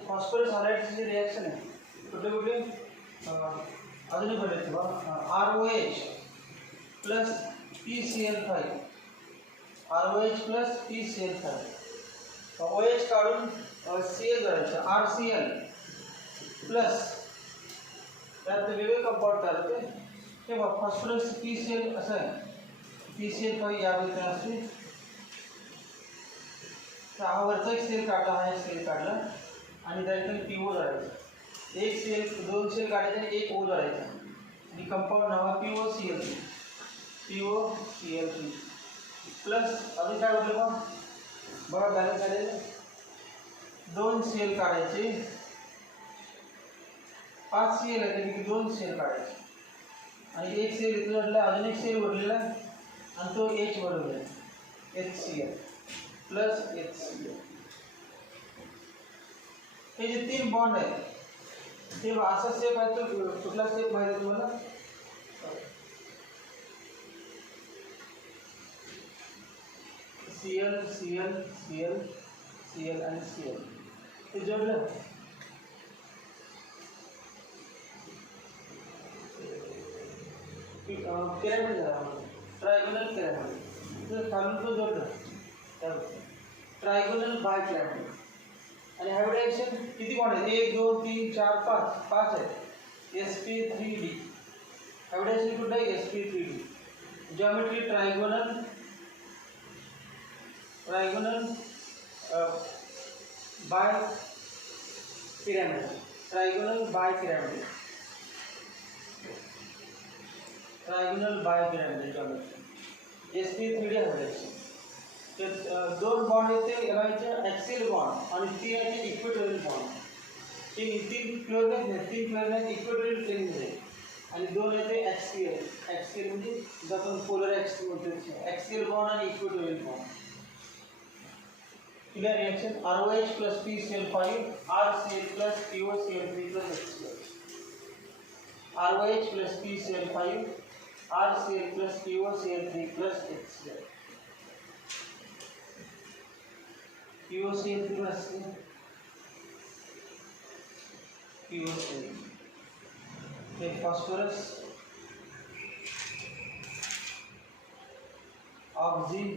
Phosphorus हायड्राइडची रिॲक्शन आहे, कुठले कुठले अजूनही बघायचे बघा, ROH plus PCl5, ROH plus PCl5, OH काढून Cl करायचं, RCl प्लस त्यात वेगळे कंपाऊंड तयार होते. हे बघा फॉस्फरस PCl असं आहे, PCl5 या विधान असते. हा वरचा एक सेल काढला, हा एक सेल काढला आणि त्या ठिकाणी PO जोडायचं, एक सेल दोन सेल काढायचे आणि एक O जोडायचा आणि कंपाऊंड नाव आहे POCl3 प्लस अजून काय होतं बघा, बघा बॅलन्स झालेलं, दोन सेल काढायचे, 5 Cl आहे त्यापैकी दोन सेल काढायचे आणि एक सेल इथं जोडला, अजून एक सेल उरलेला आणि तो H बनवला, HCl प्लस HCl. हे जे तीन बॉन्ड आहेत ते असा स्टेप आहे, तो कुठला स्टेप माहिती आहे तुम्हाला, Cl Cl Cl Cl आणि Cl हे जोडलं, पिरॅमिड झाला, ट्रायगोनल पिरॅमिड. खालून तो जोडलं ट्रायगोनल बाय पिरॅमिड. आणि हायब्रिडायझेशन किती बॉन्ड आहेत, 1 2 3 4 5 आहेत, sp3d. हायब्रिडायझेशन कुठलं आहे, sp3d. Geometry trigonal bipyramid, trigonal bipyramid geometry sp3d hybridisation. दोन बॉन्ड आहेत ते याचे ॲक्सियल बॉन्ड आणि तीन आहेत इक्वेटोरियल बॉन्ड. तीन प्लेन आहेत इक्वेटोरियल प्लेनमध्ये. आणि दोन येते ॲक्सियल. ॲक्सियल म्हणजे जर आपण पोलर ॲक्सियल म्हणतो, ॲक्सियल बॉन्ड आणि equatorial bond. Clear reaction ROH plus PCl5 RCl plus POCl3 plus HCl. ROH plus PCl5 RCl plus POCl3 plus HCl. POCl3 plus POCl. Then phosphorus, oxygen,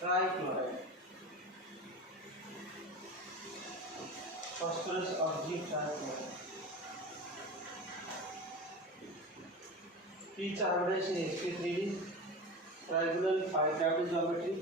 trichloride. Phosphorus, oxygen, trichloride. Each hybridization is sp3d, tribunal 5 gravity geometry.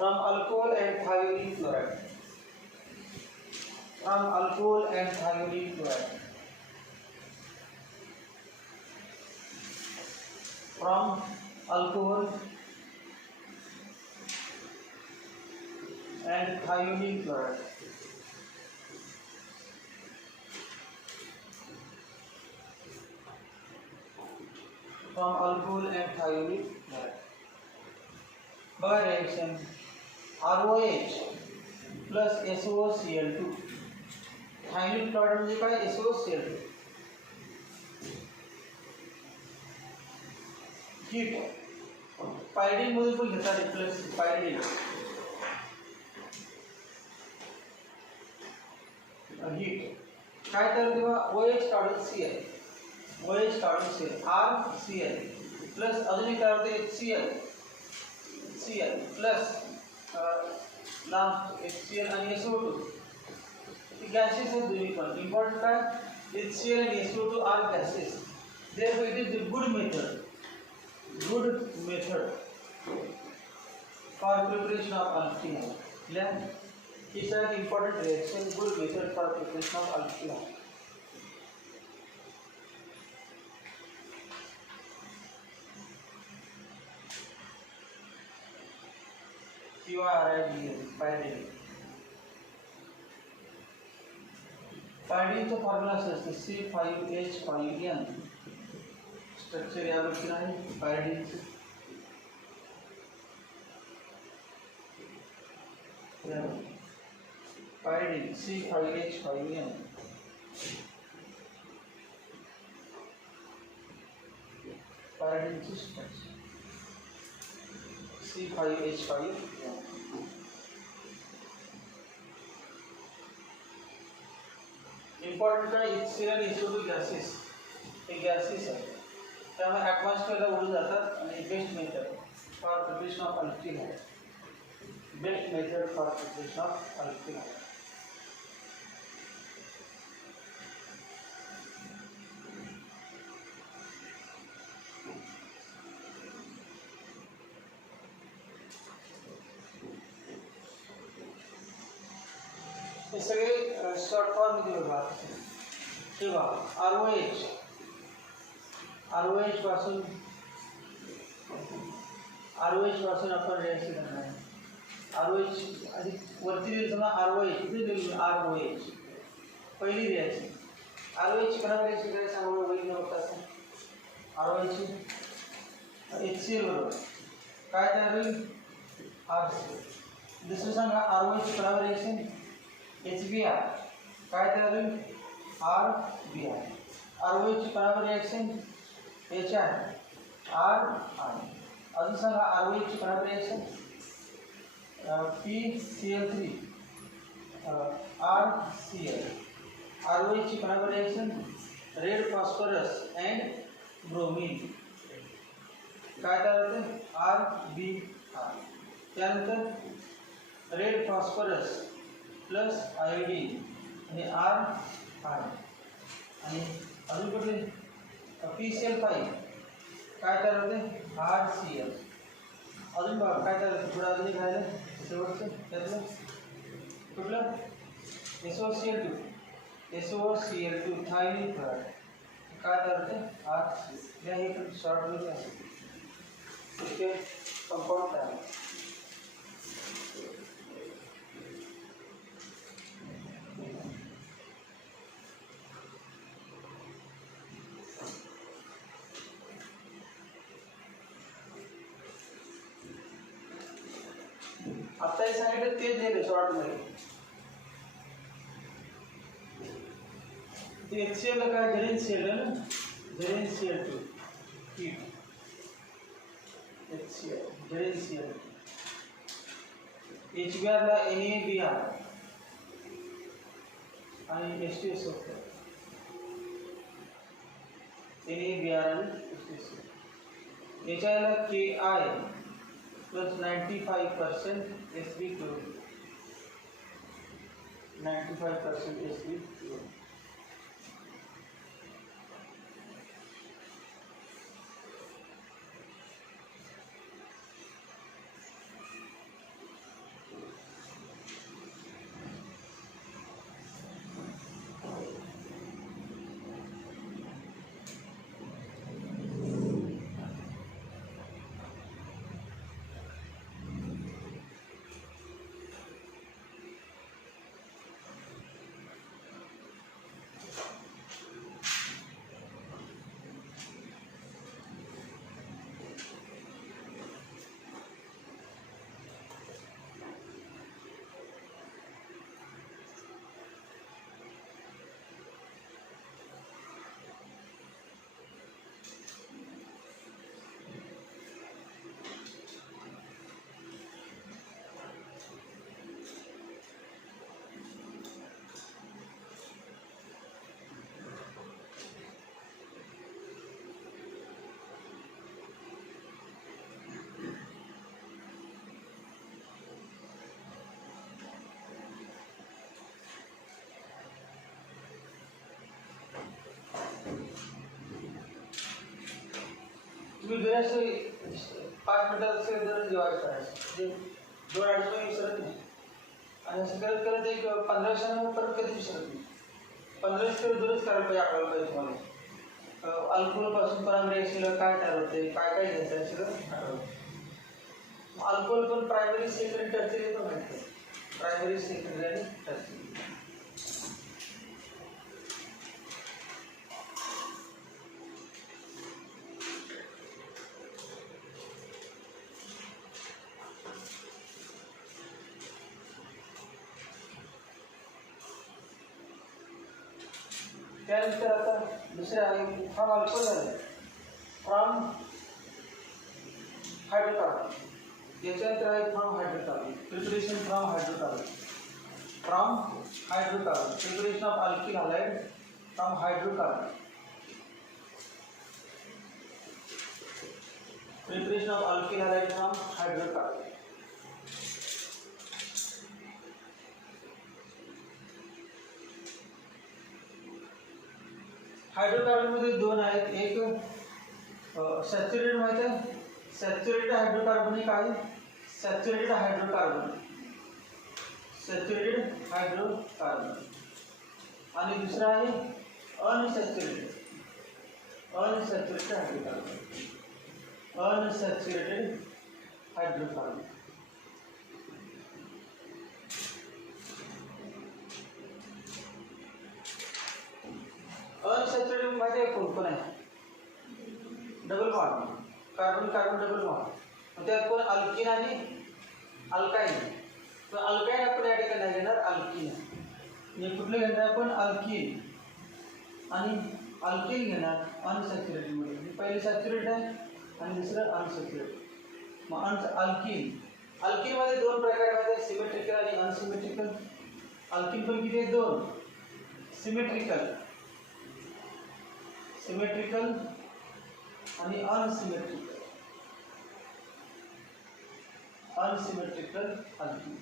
From alcohol and thionyl chloride. From alcohol and thionyl chloride. From alcohol and thionyl chloride. From alcohol and thionyl chloride. By reaction ROH plus SOCl2. Thionyl chloride म्हणजे काय? SOCl2. Heat pyrene मध्ये पण घेतात plus pyrene heat काय तर तेव्हा OH काढून Cl, OH काढून Cl, RCl प्लस अजून काय होते Cl प्लस लांब HCl आणि SO2. गॅसेस आहेत दोन्ही पण. इम्पॉर्टंट काय HCl आणि SO2 are gases. Therefore it is the good method for preparation of alkyl. Clear? It's an important reaction, good method for preparation of alkyl. pyridine. Pyridine तो formula असतो C5H5N. Structure यावरती आहे पायरीनचे. Pyridine C5H5N. पायरीनचे structure C5H5N. Important काय HCl आणि SO2 gases हे gases आहेत त्यामुळे ॲटमॉस्फिअरला उडून जातात आणि best method for preparation of alkyl आहे. Best method for preparation of alkyl आहे. हे सगळे शॉर्ट फॉर्म मध्ये बघा. तेव्हा ROH पासून आपण रिएक्शन करणार आहे. ROH आधी वरती दिलं समजा ROH इथे दिलं ROH पहिली रिएक्शन. ROH ची कोणावर रिएक्शन करायचं सांगा वैज्ञानिक बघता. ROH ची HCl बरोबर काय तयार होईल RCl. दुसरं सांगा ROH ची कोणावर रिएक्शन HBr काय तयार होईल R B I R O ची कोणावर रिएक्शन एच आहे आर आहे अजून सांगा आर ओ ची कोणावर reaction P C L three R C L R O ची कोणावर reaction red phosphorus and bromine काय तयार होते आर बी आर त्यानंतर रेड फॉस्फरस प्लस आयोडीन आणि आर आर आणि अजून कुठले पी सी एल फाईव्ह काय तयार होते आर सी एल अजून बघा काय तयार होते पुढे अजून काय शेवटचं त्यातलं कुठलं SOCl2 थायमिन क्लोराइड काय तयार होते आर सी या हे शॉर्ट मध्ये आहे इथे कंपाऊंड तयार आता हे सांगितलं तेच दिले शॉर्ट मध्ये ते HCl काय झेलेन्सियल आहे ना झेलेन्सियल2 हीट HCl झेलेन्सियल HBr ला NaBr आणि H2SO NaBr आणि H2SO HI ला Ki plus 95% Sb2 95% Sb2 तुम्ही जरासे 5 मिनिटाचे दररोज जेवायला करायचं म्हणजे 2-2.5 मिनिट विसरत नाही आणि असं करत करत एक 15 क्षणानं परत कधी विसरत नाही 15 तर दररोज करायला पाहिजे आपल्याला पाहिजे तुम्हाला अल्कोहोलपासून परामरेशीला काय ठरवते काय काय घ्यायचं आहे सगळं ठरवतं अल्कोहोल पण प्रायमरी सेकंडरी टर्चरी पण माहिती प्रायमरी सेकंडरी आणि टर्चरी त्यानंतर आता दुसरे आहे फ्रॉम अल्कोहोल झाले फ्रॉम हायड्रोकार्बन याच्यानंतर आहे from hydrocarbon preparation from hydrocarbon preparation of alkyl halide from hydrocarbon preparation of alkyl halide from hydrocarbon hydrocarbon मध्ये दोन आहेत एक सॅच्युरेटेड माहिती आहे सॅच्युरेटेड हायड्रोकार्बन एक आहे सॅच्युरेटेड हायड्रोकार्बन आणि दुसरा आहे अनसॅच्युरेटेड हायड्रोकार्बन अनसॅच्युरेटेड माहिती आहे कोण आहे double bond carbon carbon double bond त्यात कोण अल्किन आणि अल्काइन तर अल्काइन आपण या ठिकाणी घेणार अल्किन हे कुठले घेणार आपण अल्किल आणि अल्किल घेणार अनसॅच्युरेटेड मध्ये. पहिले सॅच्युरेट आहे आणि दुसरं अनसॅच्युरेटेड. मग अल्किल मध्ये दोन प्रकार आहेत, सिमेट्रिकल आणि अनसिमेट्रिकल. अल्किल पण किती आहेत? दोन. सिमेट्रिकल आणि अनसिमेट्रिकल अल्किल.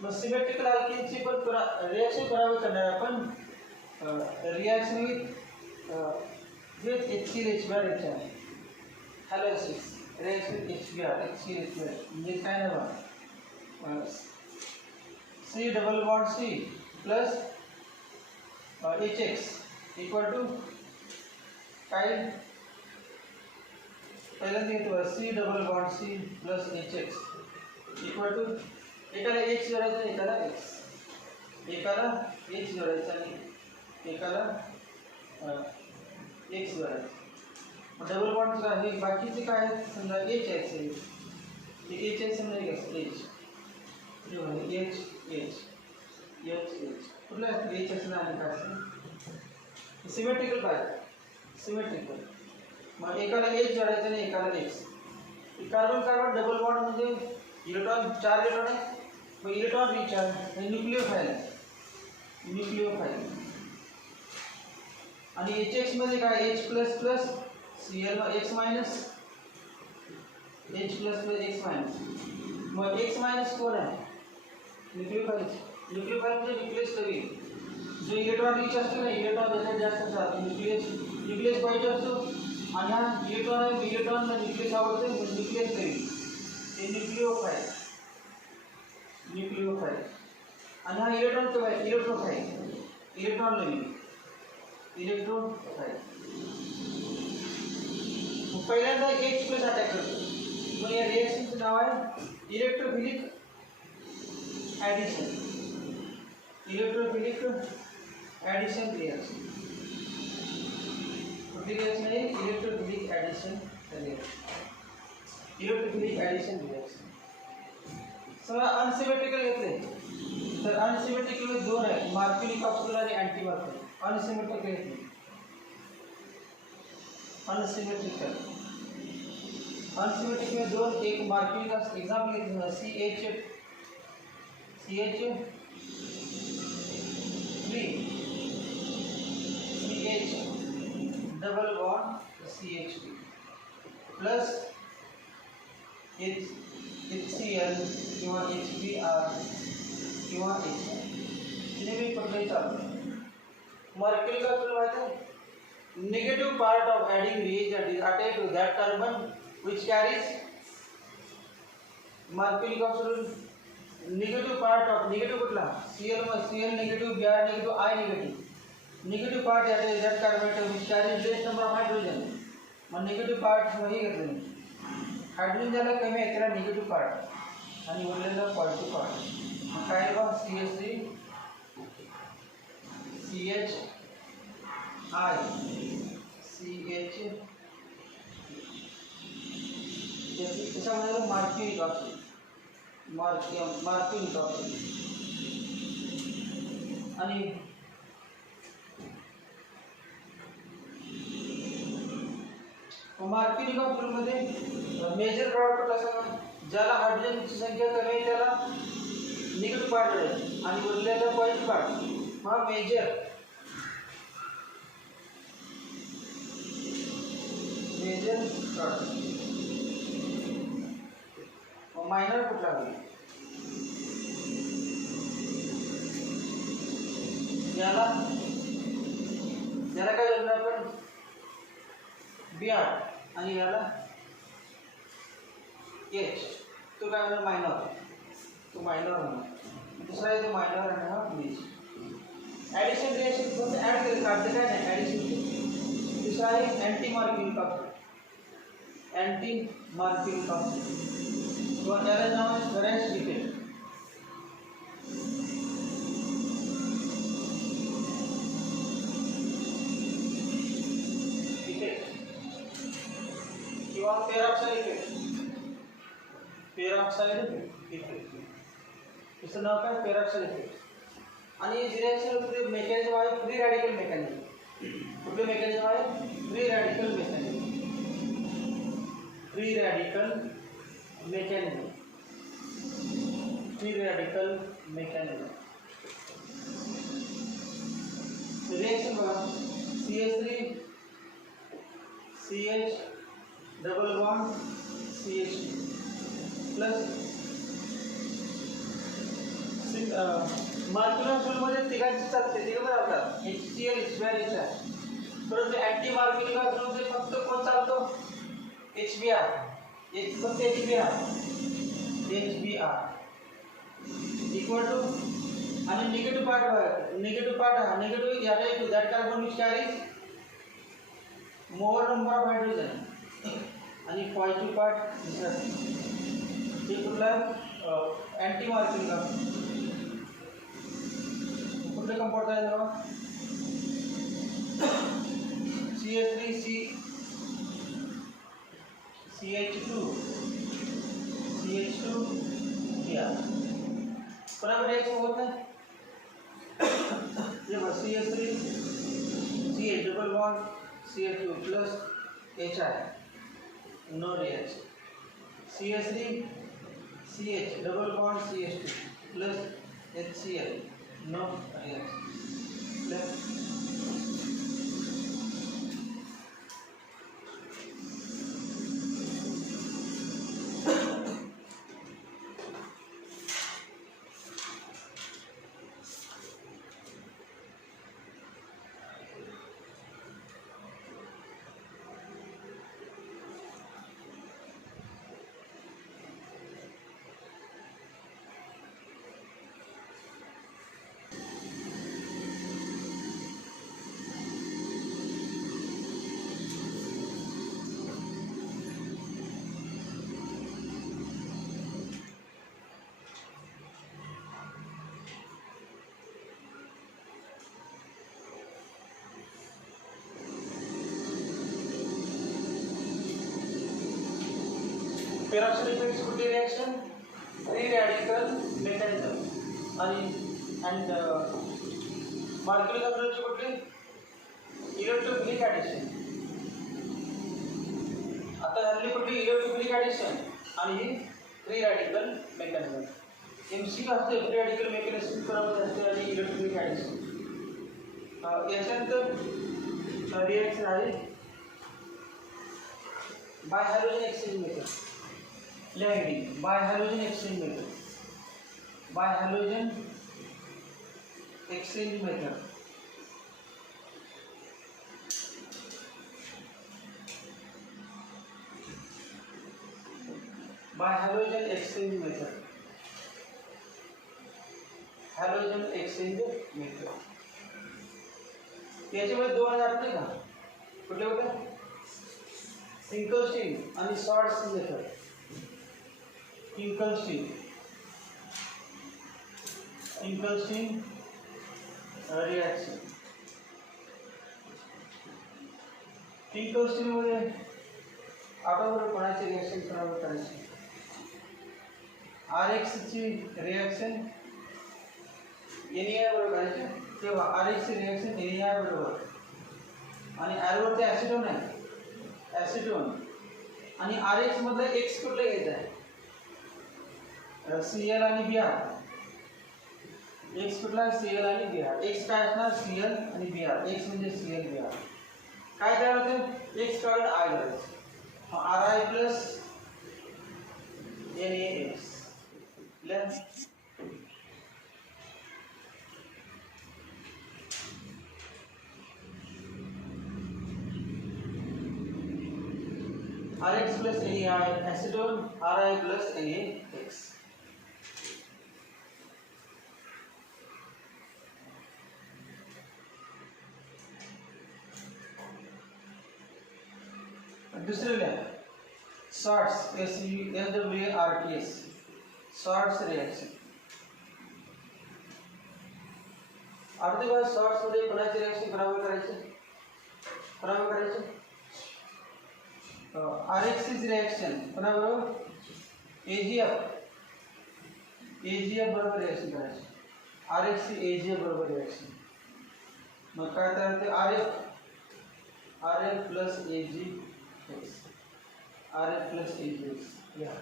मग सिमेट्रिकल अल्किलची पण रिॲक्शन करावी करणार आपण. रिॲक्शन विथ HCl हॅलोसिस रिॲक्शन HCl म्हणजे काय नाही बघा. C double bond C plus HX equal to काय? पहिल्यांदा घेतो C double bond C plus HX equal to एकाला H जोडायचं एकाला H जोडायचं आणि एकाला X जोडायचं. डबल बॉन्ड आहे बाकीचे काय आहेत? समजा H आहे ते H आहे समजा H कुठलं असतं H असणं आणि काय असतं? सिमेट्रिकल काय? सिमेट्रिकल. मग एकाला H जोडायचं आणि एकाला X. कार्बन डबल बॉन्ड म्हणजे इलेक्ट्रॉन 4 इलेक्ट्रॉन आहे. मग इलेक्ट्रॉन रिचार्ज न्यूक्लियोफाइल आहे. आणि HX मध्ये काय? H plus plus Cl X minus H plus plus X minus. मग X मायनस कोण आहे? न्यूक्लियोफाइल म्हणजे न्यूक्लियस कमी. जो इलेक्ट्रॉन रिच असतो ना, इलेक्ट्रॉन त्याच्यात जास्त असतात. न्यूक्लियस पाहिजे असतो आणि हा इलेक्ट्रॉनला न्यूक्लियस आवडते म्हणजे न्यूक्लियस कमी. ते न्यूक्लियोफाइल आणि हा इलेक्ट्रॉन कमी आहे इलेक्ट्रोफाइल. पहिल्यांदा H प्लस अटॅक करतो. मग या रिएक्शनचं नाव आहे इलेक्ट्रोफिलिक ॲडिशन रिएक्शन. कुठली रिएक्शन आहे? Electrophilic addition reaction. समजा अनसिमेट्रिकल घेतले तर अनसिमेट्रिकल दोन आहे, मार्किली कॉप्सुलर आणि अँटी मार्किली. अनसिमेट्रिकल घेतले अनसिमेट्रिकल दोन, एक मार्किली का एक्झाम्पल घेतलं CH double bond CH2 plus HCl किंवा HBr किंवा H. तिने मी पकडले चालू. मार्किली का तुला माहिती आहे? Negative part of adding reagent is attached to that carbon which carries Marconi capsule. Negative part of negative कुठला? Cl negative, Br negative, I negative. Negative part attached to that carbon which carries less number of hydrogen. मग negative part वही घेतलं. Hydrogen ज्याला कमी आहे त्याला negative part आणि उरलेला positive part. मग काय बघ CH3 CH I CH त्याच्यामध्ये मार्किनी कॉप्सुल आणि मार्किनी कॉप्सुलमध्ये मेजर प्रॉडक्ट असं ज्याला हायड्रोजनची संख्या कमी आहे त्याला निगेटिव्ह पार्ट आहे आणि उरलेला पॉझिटिव्ह पार्ट. हा मेजर प्रॉडक्ट. मायनर कुठला होईल? याला काय जोडणार आपण? Br आणि याला H. तो काय होणार? मायनर होणार. दुसरा आहे तो मायनर आणि हा मेज. ॲडिशन रिएक्शन फक्त ॲड केलं काढते काय नाही ॲडिशन. दुसरा आहे अँटी मार्किंग कॉप्सुल किंवा त्याला नाव आहे फ्रेश इफेक्ट. किंवा पेरॉक्साइड इफेक्ट. इसचं नाव काय? Peroxide effect. आणि रिएक्शन मेकॅनिझम आहे फ्री रॅडिकल मेकॅनिझम. कुठलं मेकॅनिझम आहे? Free radical mechanism. Free radical mechanism. Free radical mechanism. Reaction बघा, CH3 CH double bond CH2 plus मार्क्युलर ग्रुपमध्ये तिघांची चालते, तिघं चालतात, HCl HBr. परंतु अँटी मार्क्युलर ग्रुपमध्ये फक्त कोण चालतो? HBr. फक्त HBr इक्वल टू. आणि निगेटिव्ह पार्ट हा निगेटिव्ह याचा एक that carbon which carries more number of hydrogen आणि पॉझिटिव्ह पार्ट दुसरा हे कुठला अँटी मार्क्युलर. कुठले कंपाऊंड आहे बघा, CH3 CH2 Br. बराबर रिएक्शन होत नाही. जेव्हा CH3 CH double bond CH2 plus HI no reaction. CH3 CH double bond CH2 plus HCl no reaction. Plus peroxide कुठली रिएक्शन? Free radical mechanism. आणि मार्क्युलर ग्रुपची कुठली? Electrophilic addition. आता झाली कुठली? इलेक्ट्रोफिलिक ॲडिशन आणि ही फ्री रॅडिकल मेकॅनिझम. MC असते फ्री रॅडिकल मेकॅनिझम करावं असते आणि इलेक्ट्रोफिलिक ॲडिशन. याच्यानंतर रिएक्शन आहे by halogen exchange method. By halogen exchange method. By halogen exchange method. By halogen exchange method. Halogen exchange method. याच्यामध्ये दोन हजार नाही का? कुठले होते? फिंकलस्टीन आणि shorts method. Finkelstein reaction. Finkelstein मध्ये आठवड्यावर कोणाची रिएक्शन करायची? RX ची रिएक्शन NaI बरोबर करायची. तेव्हा RX ची रिएक्शन NaI बरोबर आणि ॲरोवर ते ॲसिटोन आहे, ॲसिटोन. आणि RX मधलं X कुठलं घ्यायचं आहे? Cl आणि Br. X कुठला? Cl आणि Br. X काय असणार? Cl आणि Br. X म्हणजे Cl Br. काय तयार होते? X काढून I करायचं. Ri plus NaX. RX plus NaI acetone, Ri plus NaX. दूसरे में शॉर्ट्स SWRTS शॉर्ट्स रिएक्शन. अर्धे बार शॉर्ट्स मध्ये कोणाची रिएक्शन बराबर करायची? RX रिएक्शन बराबर AgF बरोबर रिएक्शन करायची. आर एक्स एज बरोबर रिएक्शन मग काय तयार होते R F plus A G X R F plus A G X या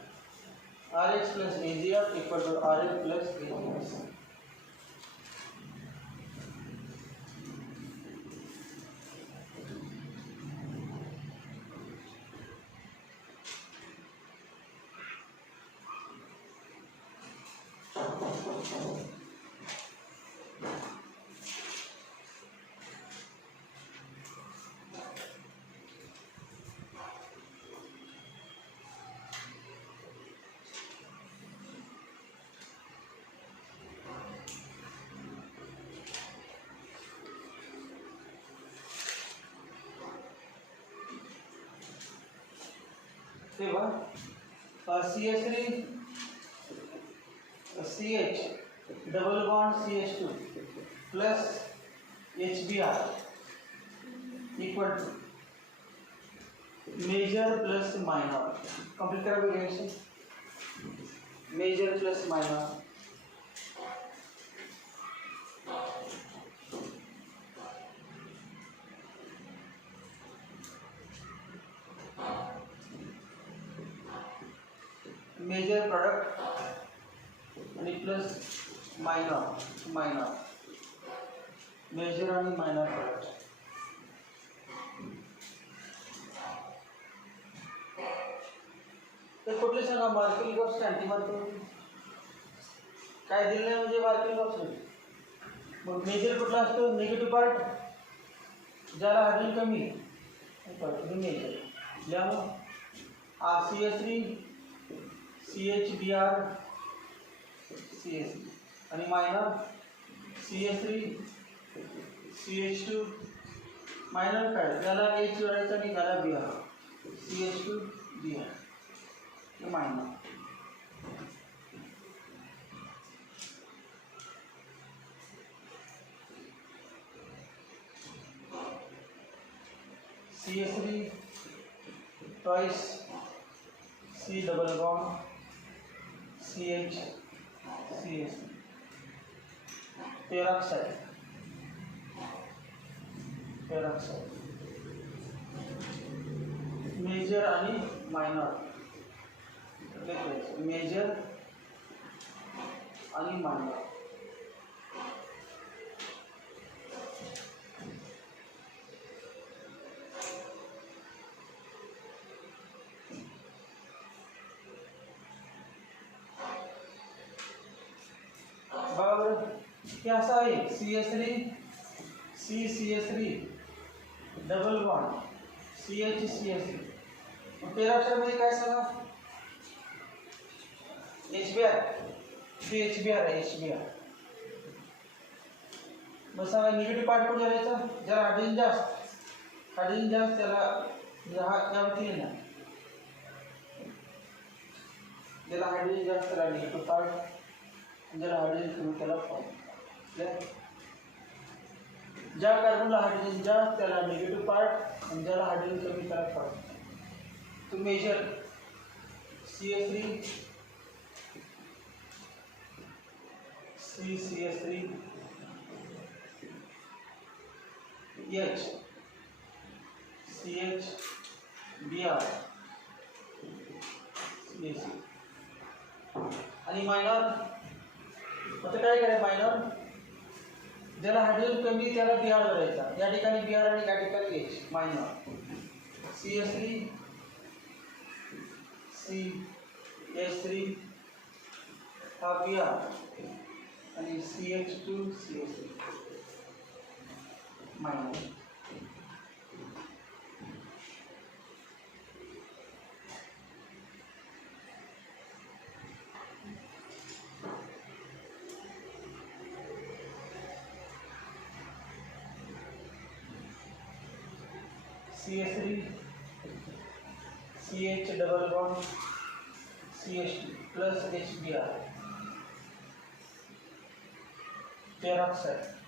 R X plus A G R equal to R F plus A G X तेव्हा CH3 CH double bond CH2 plus HBr equal to major plus minor complete करा reaction major plus minor major product आणि plus minor major आणि minor product तर कुठले सांगा marking box anti marking काय दिलं नाही म्हणजे मार्किंग बॉक्स मग मेजर कुठला असतो निगेटिव्ह पार्ट ज्याला हार्डनिंग कमी मेजर ज्यामुळे CH3 CHBr CH3 आणि मायनर CH3 CH2 मायनर काय त्याला H जोडायचा आणि त्याला Br CH2 Br हे minor CH3 twice C double bond CH CH peroxide major आणि मायनर मेजर आणि मायनर क्या असा आहे CH3 CH3 double bond CH peroxide मध्ये काय सांगा HBr CHBr आहे HBr मग सांगा निगेटिव्ह पार्ट कुठे जायचा ज्याला हायड्रोजन जास्त त्याला यावरती येणार ज्याला हायड्रोजन जास्त त्याला निगेटिव्ह पार्ट ज्याला हायड्रोजन कमी त्याला पॉझिटिव्ह ज्या कार्बनला हायड्रोजन जास्त त्याला निगेटिव्ह पार्ट आणि ज्याला हायड्रोजन कमी त्याला positive two major CH3 CH3 H CH Br CH आणि मायनर आता काय करायचं मायनर ज्याला हायड्रोजन कमी त्याला Br करायचा या ठिकाणी Br आणि या ठिकाणी H मायनर CH3 CH3 हा Br आणि CH2 CH3 minor CH3 CH double bond CH2 plus HBr peroxide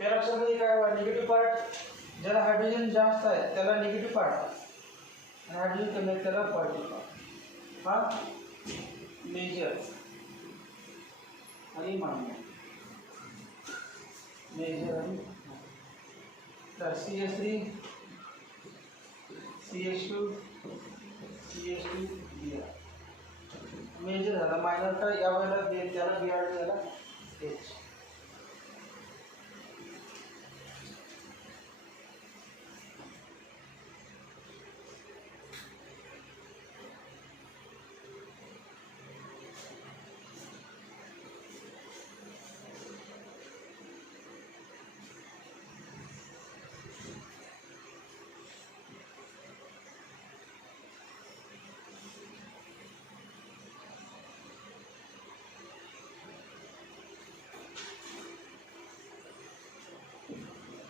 पेरॉक्साईडमध्ये काय निगेटिव्ह पार्ट, ज्याला हायड्रोजन जास्त आहे त्याला निगेटिव्ह पार्ट आणि हायड्रोजन कमी आहे त्याला पॉझिटिव्ह पार्ट. हा मेजर आणि मायनर. मेजर आणि तर CH3 CH2 CH2 Br. Major झाला. मायनर का या वेळेला त्याला Br त्याला H.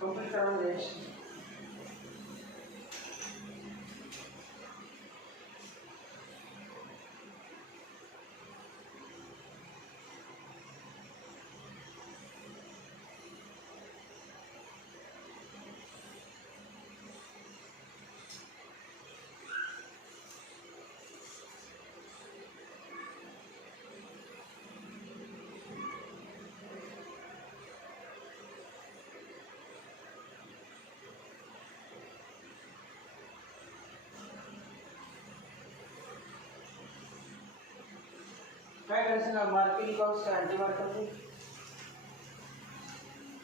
कंप्लीट करा रिएक्शन. काय करायचं ना, मार्किंग ऑफ अँटी मार्कर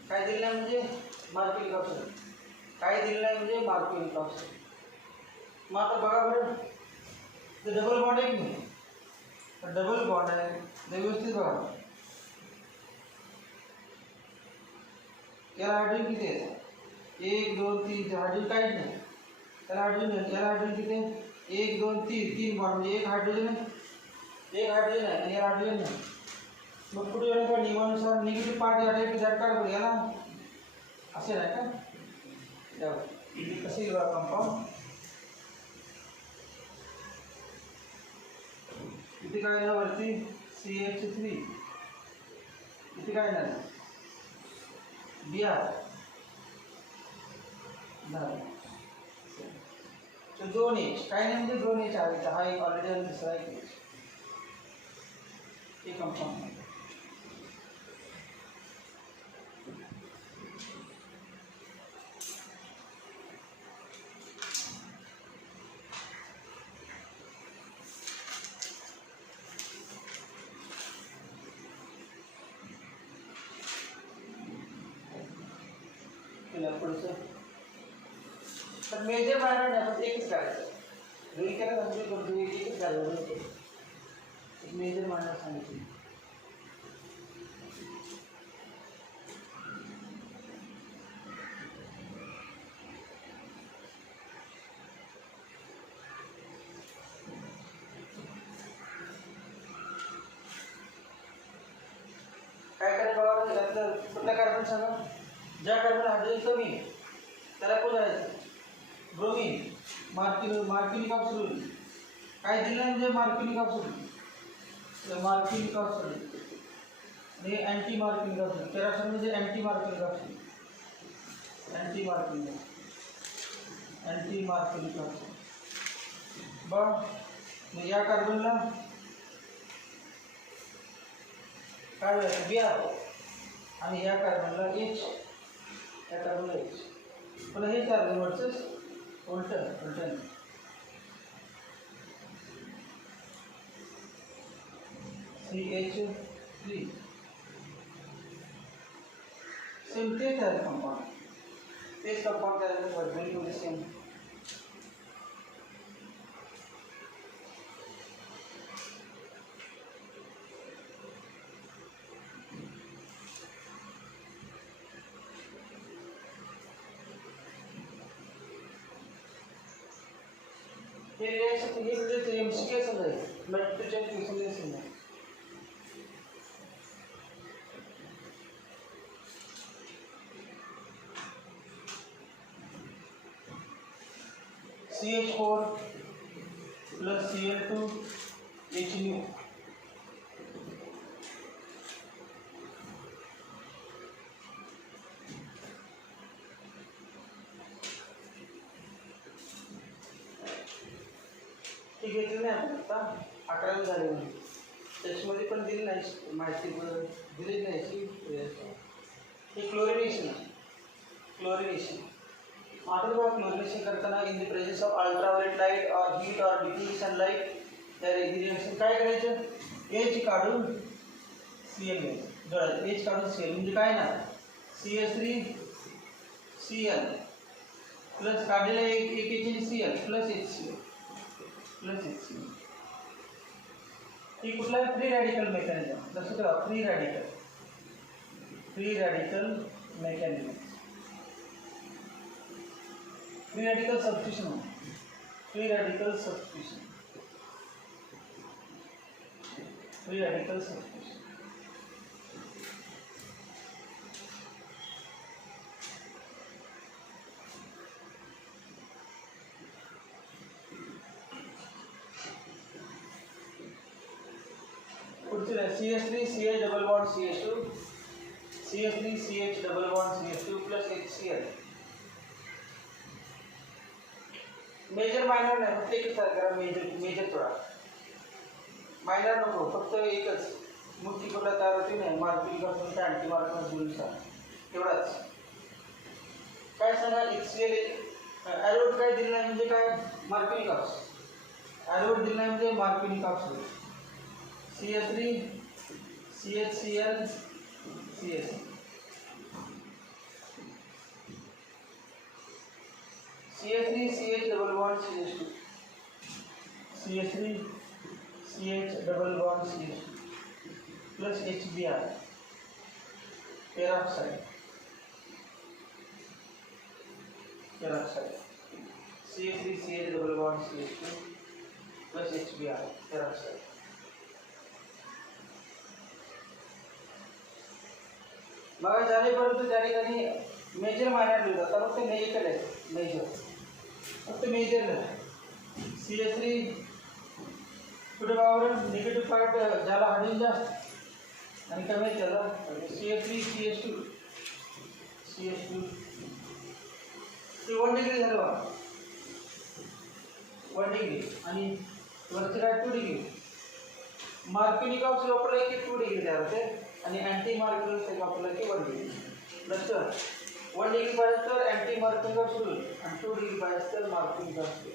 काय दिलं नाही म्हणजे मार्किंग ऑफ, काय दिलं नाही म्हणजे मार्किंग ऑफ. मग आता बघा बरं, ते डबल बॉन्ड आहे की नाही, डबल बॉन्ड आहे ते व्यवस्थित बघा. याला हायड्रोजन किती आहे? 1 2 3. हायड्रोजन काहीच नाही त्याला हायड्रोजन. याला हायड्रोजन किती आहे? 1 2 3. 3 बॉन्ड म्हणजे एक हायड्रोजन आहे, एक हायड्रोजन आहे आणि याला हायड्रोजन नाही. मग पुढे येऊन का नियमानुसार निगेटिव्ह पार्ट या टाईप झट काढ बघूया ना, असे नाही का? कसे कंपाऊंड इथे काय ना वरती CH3, इथे काय नाही Br झालं. तर 2H काय नाही म्हणजे 2H आहे. हा एक ऑलरेडी आणि दुसरा एक H. हे कंपाऊंड पुढचं. तर मेजर मायनर नाही, पण एकच करायचं. रील केला नंतर करतो एकच करायचं. मेजर मायनर सांगितलं. काय करायचं बघा, त्यातलं कुठलं कार्बन सांगा. ज्या कार्बन हायड्रोजन कमी आहे त्याला कोण करायचं? ब्रोमीन. मार्किनिक ऑफ सोडियम काय दिलं म्हणजे मार्किनिक ऑफ सोडियम, मार्किनिक ऑफ सोडियम आणि अँटी मार्किनिक ऑफ सोडियम. पेरॉक्साईड म्हणजे अँटी मार्किनिक ऑफ सोडियम, अँटी मार्किनिक ऑफ सोडियम. बघ मग या कार्बनला काय व्हायचं? Br आणि या कार्बनला H, या कार्बनला H. पण हे कार्बन वरचंच उलटन CH3 सेम तेच आहे कंपाऊंड, तेच कंपाऊंड तयार बिलकुल सेम. हे रिएक्शन हे म्हणजे MCQ समजाय मल्टीपल क्वेश्चन समजाय. CH4 plus Cl2 HNO घेतली नाही आपण आता 11वी झाली म्हणजे त्याच्यामध्ये पण दिली नाही माहिती दिलीच नाही हे क्लोरिनेशन आहे. क्लोरिनेशन आता बघा क्लोरिनेशन करताना in the presence of ultraviolet light or heat or diffuse sunlight त्या रिएक्शन काय करायचं एच काढून Cl घ्यायचं जोडायचं एच काढून Cl म्हणजे काय ना CH3 Cl प्लस काढलेला एक Cl प्लस HCl ही कुठला फ्री रॅडिकल मेकॅनिझम लक्षात ठेवा free radical mechanism free radical substitution free radical substitution CH3 CH double bond CH2 CH3 CH double bond CH2 plus HCl major minor नाही फक्त एकच करा major थोडा मायनर नको फक्त एकच मुठी कुठला तयार होती नाही मार्किंग करतो अँटी मार्कर जुलचा तेवढाच काय सांगा HCl ॲरोड काय दिलं नाही म्हणजे काय मार्किंग काप्स ॲरोड दिलं नाही म्हणजे मार्किंग काप्स होईल CH3 CHCl CS CH3 CH double bond CH2 CH3 CH double bond CH2 plus HBr peroxide CH3 CH double bond CH2 plus HBr peroxide मग जाणेपर्यंत त्या ठिकाणी मेजर मायनर लिहिलं तर फक्त मेजर आहे फक्त मेजर CH3 पुढे पावर निगेटिव्ह पार्ट ज्याला हायड्रोजन जास्त आणि कमी त्याला CH3 CH2 ते 1 डिग्री झालं बघा 1 डिग्री आणि वरती काय 2 डिग्री मार्किनिक ऑफ वापरलं की 2 डिग्री तयार होते आणि अँटी मार्किंग वापरलं की 1 डिग्री नंतर 1 डिग्री पाहिजे तर अँटी मार्किंग ऑफ सुरू आणि 2 डिग्री पाहिजे तर मार्किंग ऑफ सुरू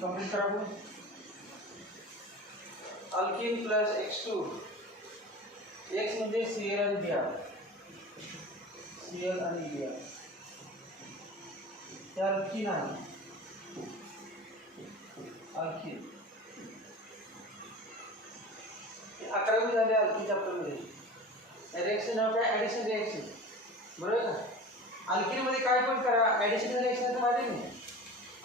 कंप्लीट करा आपण अल्किन प्लस X2 X म्हणजे Cl आणि Br हे अल्किन आहे अल्किन 11वी झाले अल्किन चॅप्टरमध्ये रिएक्शन नाव काय ॲडिशन रिएक्शन बरोबर का अल्किन मध्ये काय पण करा ॲडिशन रिएक्शन तर माहिती नाही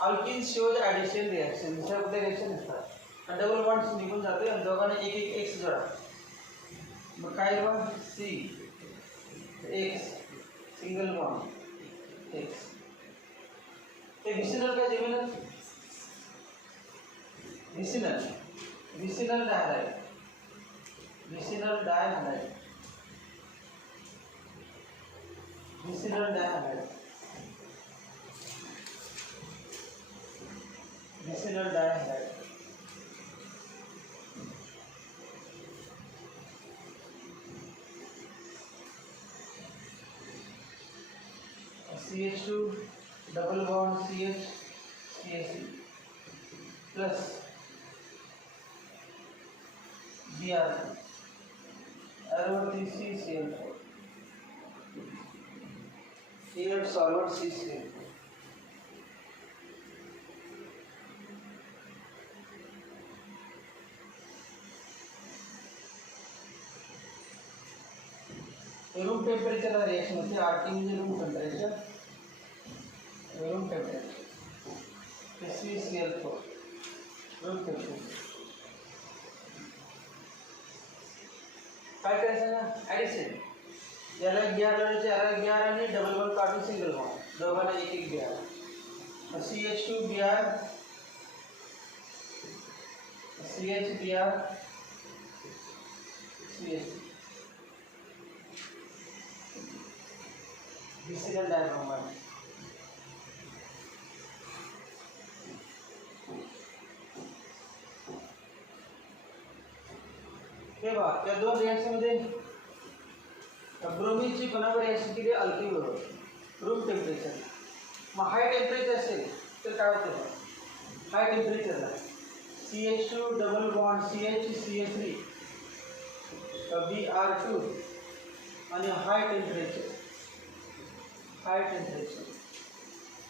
अल्किन शोज ॲडिशन रिएक्शन दुसऱ्या कुठल्या रिएक्शन असतात आणि डबल बॉन्ड निघून जाते आणि दोघांना एक एक एक्स जोडा मग काय bond C X single bond X ते विसिनल काय जेमिनल विसिनल डायहाइड विसिनल डायहाइड CH2 double bond CH CH plus Br arrow CCl4 here solvent CCl टेम्परेचरला रिएक्शन होते. आरटी म्हणजे room temperature. Room temperature SeCl4 room temperature. काय करायचं ना ॲडिशन. याला BR लावायचे, याला BR आणि डबल बॉन्ड काढून सिंगल बॉन्ड. दोघांना एक एक BR. CH2Br CHBr CH distiller diagram मध्ये हे बघा. त्या दोन रिएक्शन मध्ये ब्रोमीनची कोणावर रिएक्शन केली अल्किल बरोबर रूम टेम्परेचर. मग हाय टेम्परेचर असेल तर काय होतं. हाय टेम्परेचरला CH2 double bond CH3 Br2 आणि हाय टेम्परेचर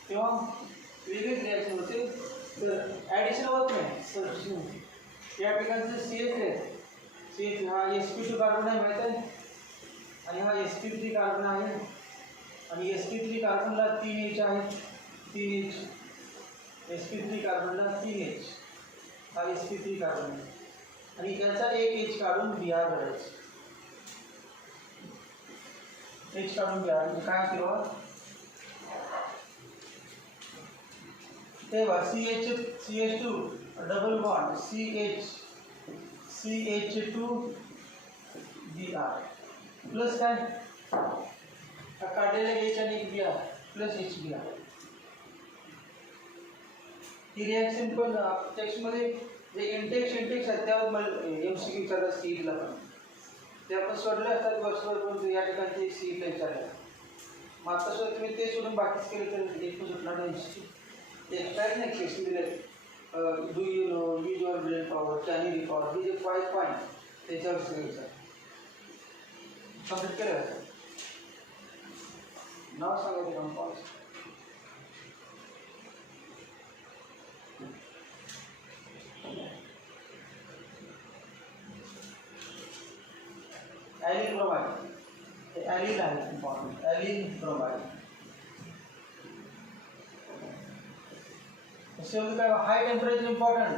तेव्हा वेगळीच रिॲक्शन होते. तर ॲडिशन होत नाही, सबस्टिट्यूशन होते. या ठिकाणचं CH आहे. CH हा sp2 कार्बन आहे माहीत आहे, आणि हा sp3 कार्बन आहे. आणि sp3 कार्बनला 3H आहे. 3H sp3 कार्बनला 3H हा sp3 कार्बन आहे. आणि याचा एक H काढून Br करायचं. H काढून Br म्हणजे काय केलं ते बघा. CH2 double bond CH2 Br plus काय काढलेले H आणि Br प्लस HBr. ही रिॲक्शन पण टेक्स्टमध्ये जे इंटेक्स आहेत त्यावर MCQ विचारतात सीईटीला पण. ते आपण सोडलं असतात वर्षभर, पण या ठिकाणी सीईटीला विचारलं. मग आता सुद्धा तुम्ही ते सोडून बाकीच केलं तर एक सुटणार नाही. एक काय नाही क्वेश्चन दिले. Do you know, use your brain power, can you record, हे जे 5 पॉईंट त्याच्यावर सगळे विचार कम्प्लीट केलं जातं. नाव सांगायचं कंपाऊंड. ॲलिन ब्रोमाइड. हे ॲलिन आहे कंपाऊंड. ॲलिन ब्रोमाइड. शेवटी काय हाय टेम्परेचर इम्पॉर्टंट.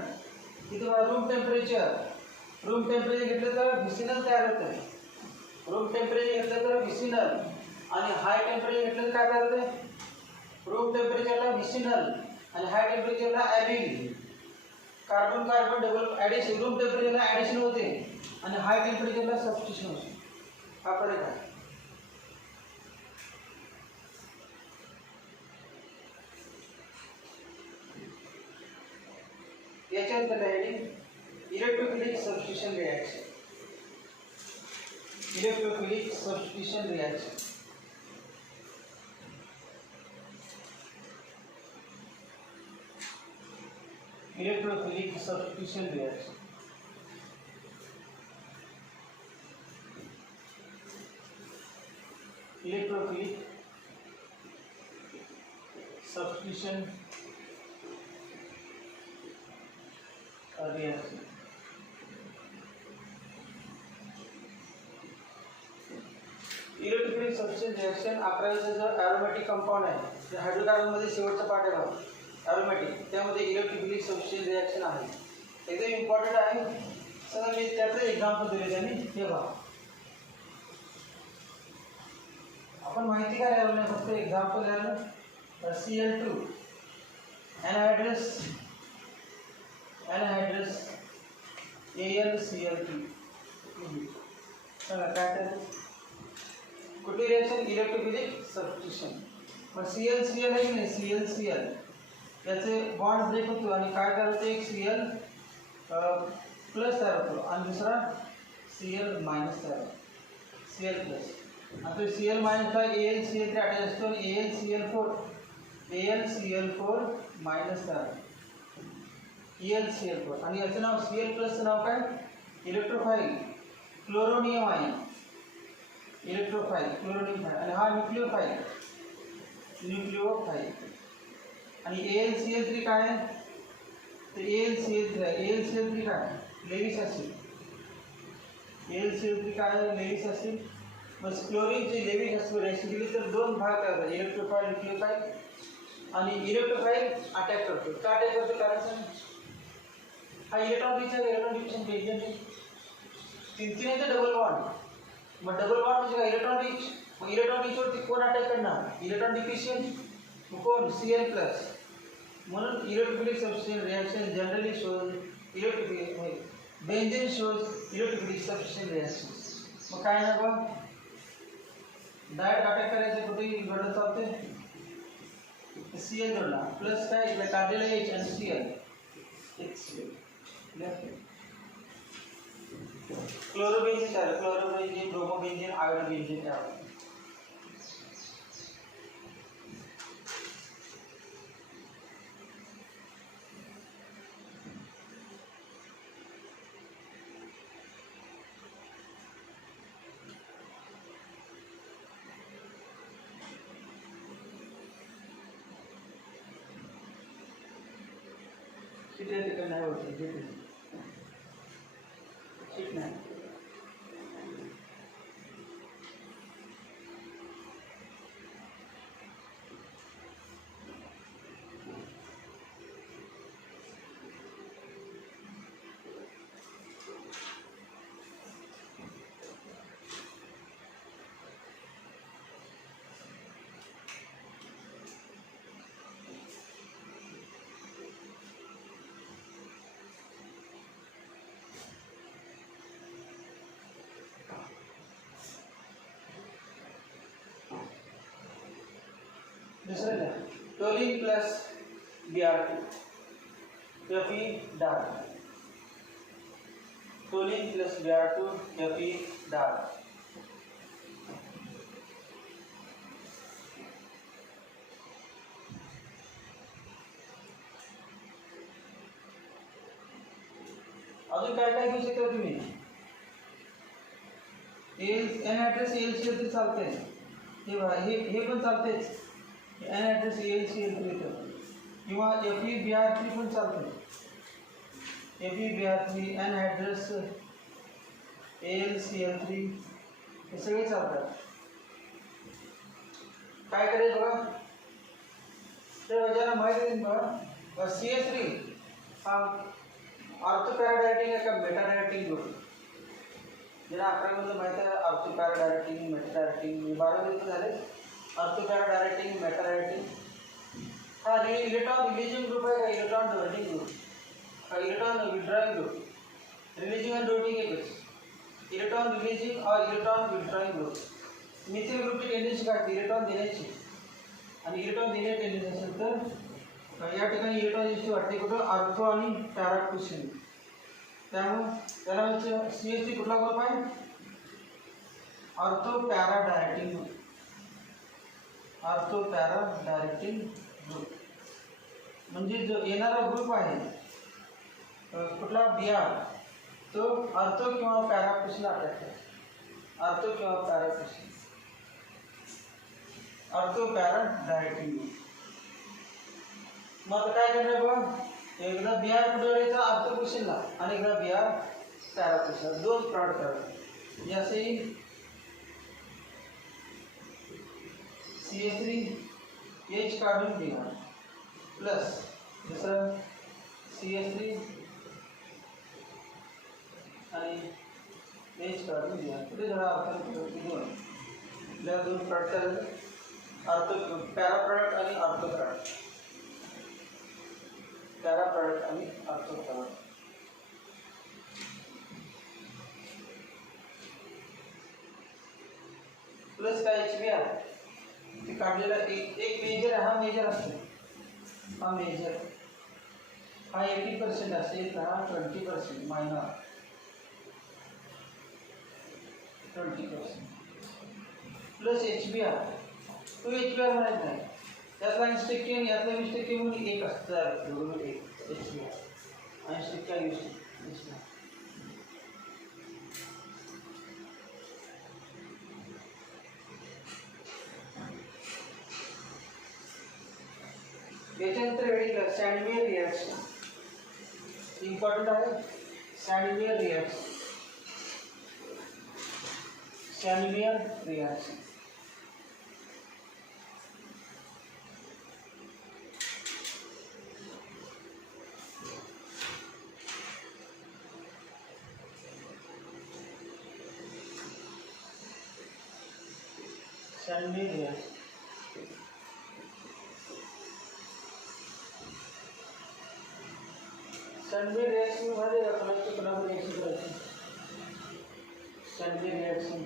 इथे रूम टेम्परेचर घेतलं तर व्हिसिनल तयार होतं. रूम टेम्परेचर घेतलं तर व्हिसिनल, आणि हाय टेम्परेचर घेतलं तर काय तयार होतं. रूम टेम्परेचरला व्हिसिनल आणि हाय टेम्परेचरला ॲलिन. Carbon carbon double addition. Room टेम्परेचरला ॲडिशन होते आणि हाय टेम्परेचरला सबस्टिट्यूशन होते. हा फरक आहे. याच्यानंतर आहे electrophilic substitution reaction. Electrophilic substitution reaction. Electrophilic substitution reaction. Electrophilic substitution reaction. Electrophilic substitution reaction 11वीचा जो ॲरोमॅटिक कंपाऊंड आहे, ते हायड्रोकार्बनमध्ये शेवटचा पार्ट आहे बघा ॲरोमॅटिक, त्यामध्ये इलेक्ट्रोफिलिक सबस्टिट्यूशन रिॲक्शन आहे. एकदम इम्पॉर्टंट आहे. सगळं मी त्याचं एक्झाम्पल दिले त्यांनी. हे बघा आपण माहिती काय लिहायला नाही, फक्त एक्झाम्पल लिहायला. Cl2 anhydrous AlCl3. चला काय तर कुठली रिॲक्शन इलेक्ट्रोफिलिक सबस्टिट्यूशन. मग ClCl आहे की नाही, ClCl याचे बॉन्ड ब्रेक होतो आणि काय करतो, एक Cl प्लस तयार होतो आणि दुसरा Cl मायनस तयार होतो. Cl प्लस आता Cl मायनस AlCl3 अटॅच असतो आणि AlCl4 मायनस तयार होतो. ElCl4 आणि याचं नाव Cl प्लसचं नाव काय, इलेक्ट्रोफाइल क्लोरोनियम आहे. इलेक्ट्रोफाइल क्लोरोनियम आहे. आणि हा न्यूक्लिओफाइल आणि AlCl3 काय आहे, तर AlCl3 काय लेविस ॲसिड. AlCl3 काय आहे, लेविस ॲसिड. मग क्लोरीनची लेव्हिंग रिएक्शन दिली तर दोन भाग करतात, इलेक्ट्रोफाइल न्यूक्लियोफाइल आणि इलेक्ट्रोफाइल अटॅक करतो. का अटॅक करतो कारण सांग. हा इलेक्ट्रॉन डिफ्युजन रिएक्शन तीन आहे डबल बॉन्ड. मग डबल बॉन्ड म्हणजे काय, इलेक्ट्रॉन रिच. मग इलेक्ट्रॉन रिच वरती कोण अटॅक करणार, इलेक्ट्रॉन डिफिशियंट. मग कोण, Cl प्लस. म्हणून electrophilic substitution reaction generally shows electrophilic, benzene shows electrophilic substitution reaction. मग काय ना बघ, डायरेक्ट अटॅक करायचं कुठेही घडत चालते. Cl जोडला प्लस काय इकडे काढलेलं H आणि Cl. क्लोरोबेन्झीन तयार, क्लोरोबेन्झीन, ब्रोमोबेन्झीन, आयोडोबेन्झीन तयार. किती ठिकाणी नाही होते ठीक नाही. दुसरं toluene plus Br2 Fe dark. Toluene plus Br2 Fe dark. अजून काय काय घेऊ शकता तुम्ही, एन एल चालते, हे पण चालतेच. NH3 किंवा FeBr3 पण चालते. FeBr3 एनहायड्रस AlCl3 हे सगळे चालतात. काय करायचं बघा, तर ज्यांना माहिती आहे बघा, CH3 हा ऑर्थोपॅराडायरेक्टिंग आहे का मेटाडायरेक्टिंग ग्रुप. ज्यांना 11वी मध्ये माहिती आहे ऑर्थोपॅराडायरेक्टिंग, मेटाडायरेक्टिंग, 12वी मध्ये झाले ऑर्थोपॅराडायरेक्टिंग, मेटाडायरेक्टिंग. हा इलेक्ट्रॉन रिलीजिंग ग्रुप आहे का इलेक्ट्रॉन डोनेटिंग ग्रुप, का इलेक्ट्रॉन विड्रॉइंग ग्रुप. रिलीजिंग आणि डोनेटिंग एकच, इलेक्ट्रॉन रिलीजिंग और इलेक्ट्रॉन विड्रॉइंग ग्रुप. मिथिल ग्रुपची टेंडन्सी काय, इलेक्ट्रॉन देण्याची, आणि इलेक्ट्रॉन देण्याची टेंडन्सी असेल तर या ठिकाणी इलेक्ट्रॉन दिसते वाटते कुठं, ऑर्थो आणि पॅरा क्वेश्चन. त्यामुळे त्याला CH3 कुठला ग्रुप आहे, ortho para directing group. Ortho para directing group म्हणजे जो येणारा ग्रुप आहे कुठला Br, तो ऑर्थो किंवा पॅरा क्वेश्चन अटॅक करतो. ऑर्थो किंवा para question, ortho para directing group. मग काय करणार बघा, एकदा Br कुठे ऑर्थो क्वेश्चनला आणि एकदा Br पॅरा क्वेश्चन, दोन प्रॉडक्ट करावे. जसे CH3 H काढून Br प्लस दुसरं CH3 आणि H काढून Br. कुठे जरा दोन प्रॉडक्ट झाले, ऑर्थो पॅरा प्रॉडक्ट आणि ऑर्थो प्रॉडक्ट. पॅरा प्रॉडक्ट आणि ऑर्थो प्रॉडक्ट. प्लस काय HBr ते काढलेला एक मेजर, हा मेजर असतो, हा मेजर हा 80% असेल, हा 20% मायनर 20% प्लस HBr. तो HBr म्हणायचं नाही, त्यातला 80% आणि यातला 20% म्हणून एक असतं, दोघं एक HBr 80% आणि 20%. त्याच्यानंतर वेळी सॅन्डवियर रिॲक्शन इम्पॉर्टंट आहे. सॅन्डवियर reaction, Chandelier reaction. Chandelier reaction. Chandelier reaction में हमारे कलेक्ट करना रिएक्शन करायची. Chandelier reaction.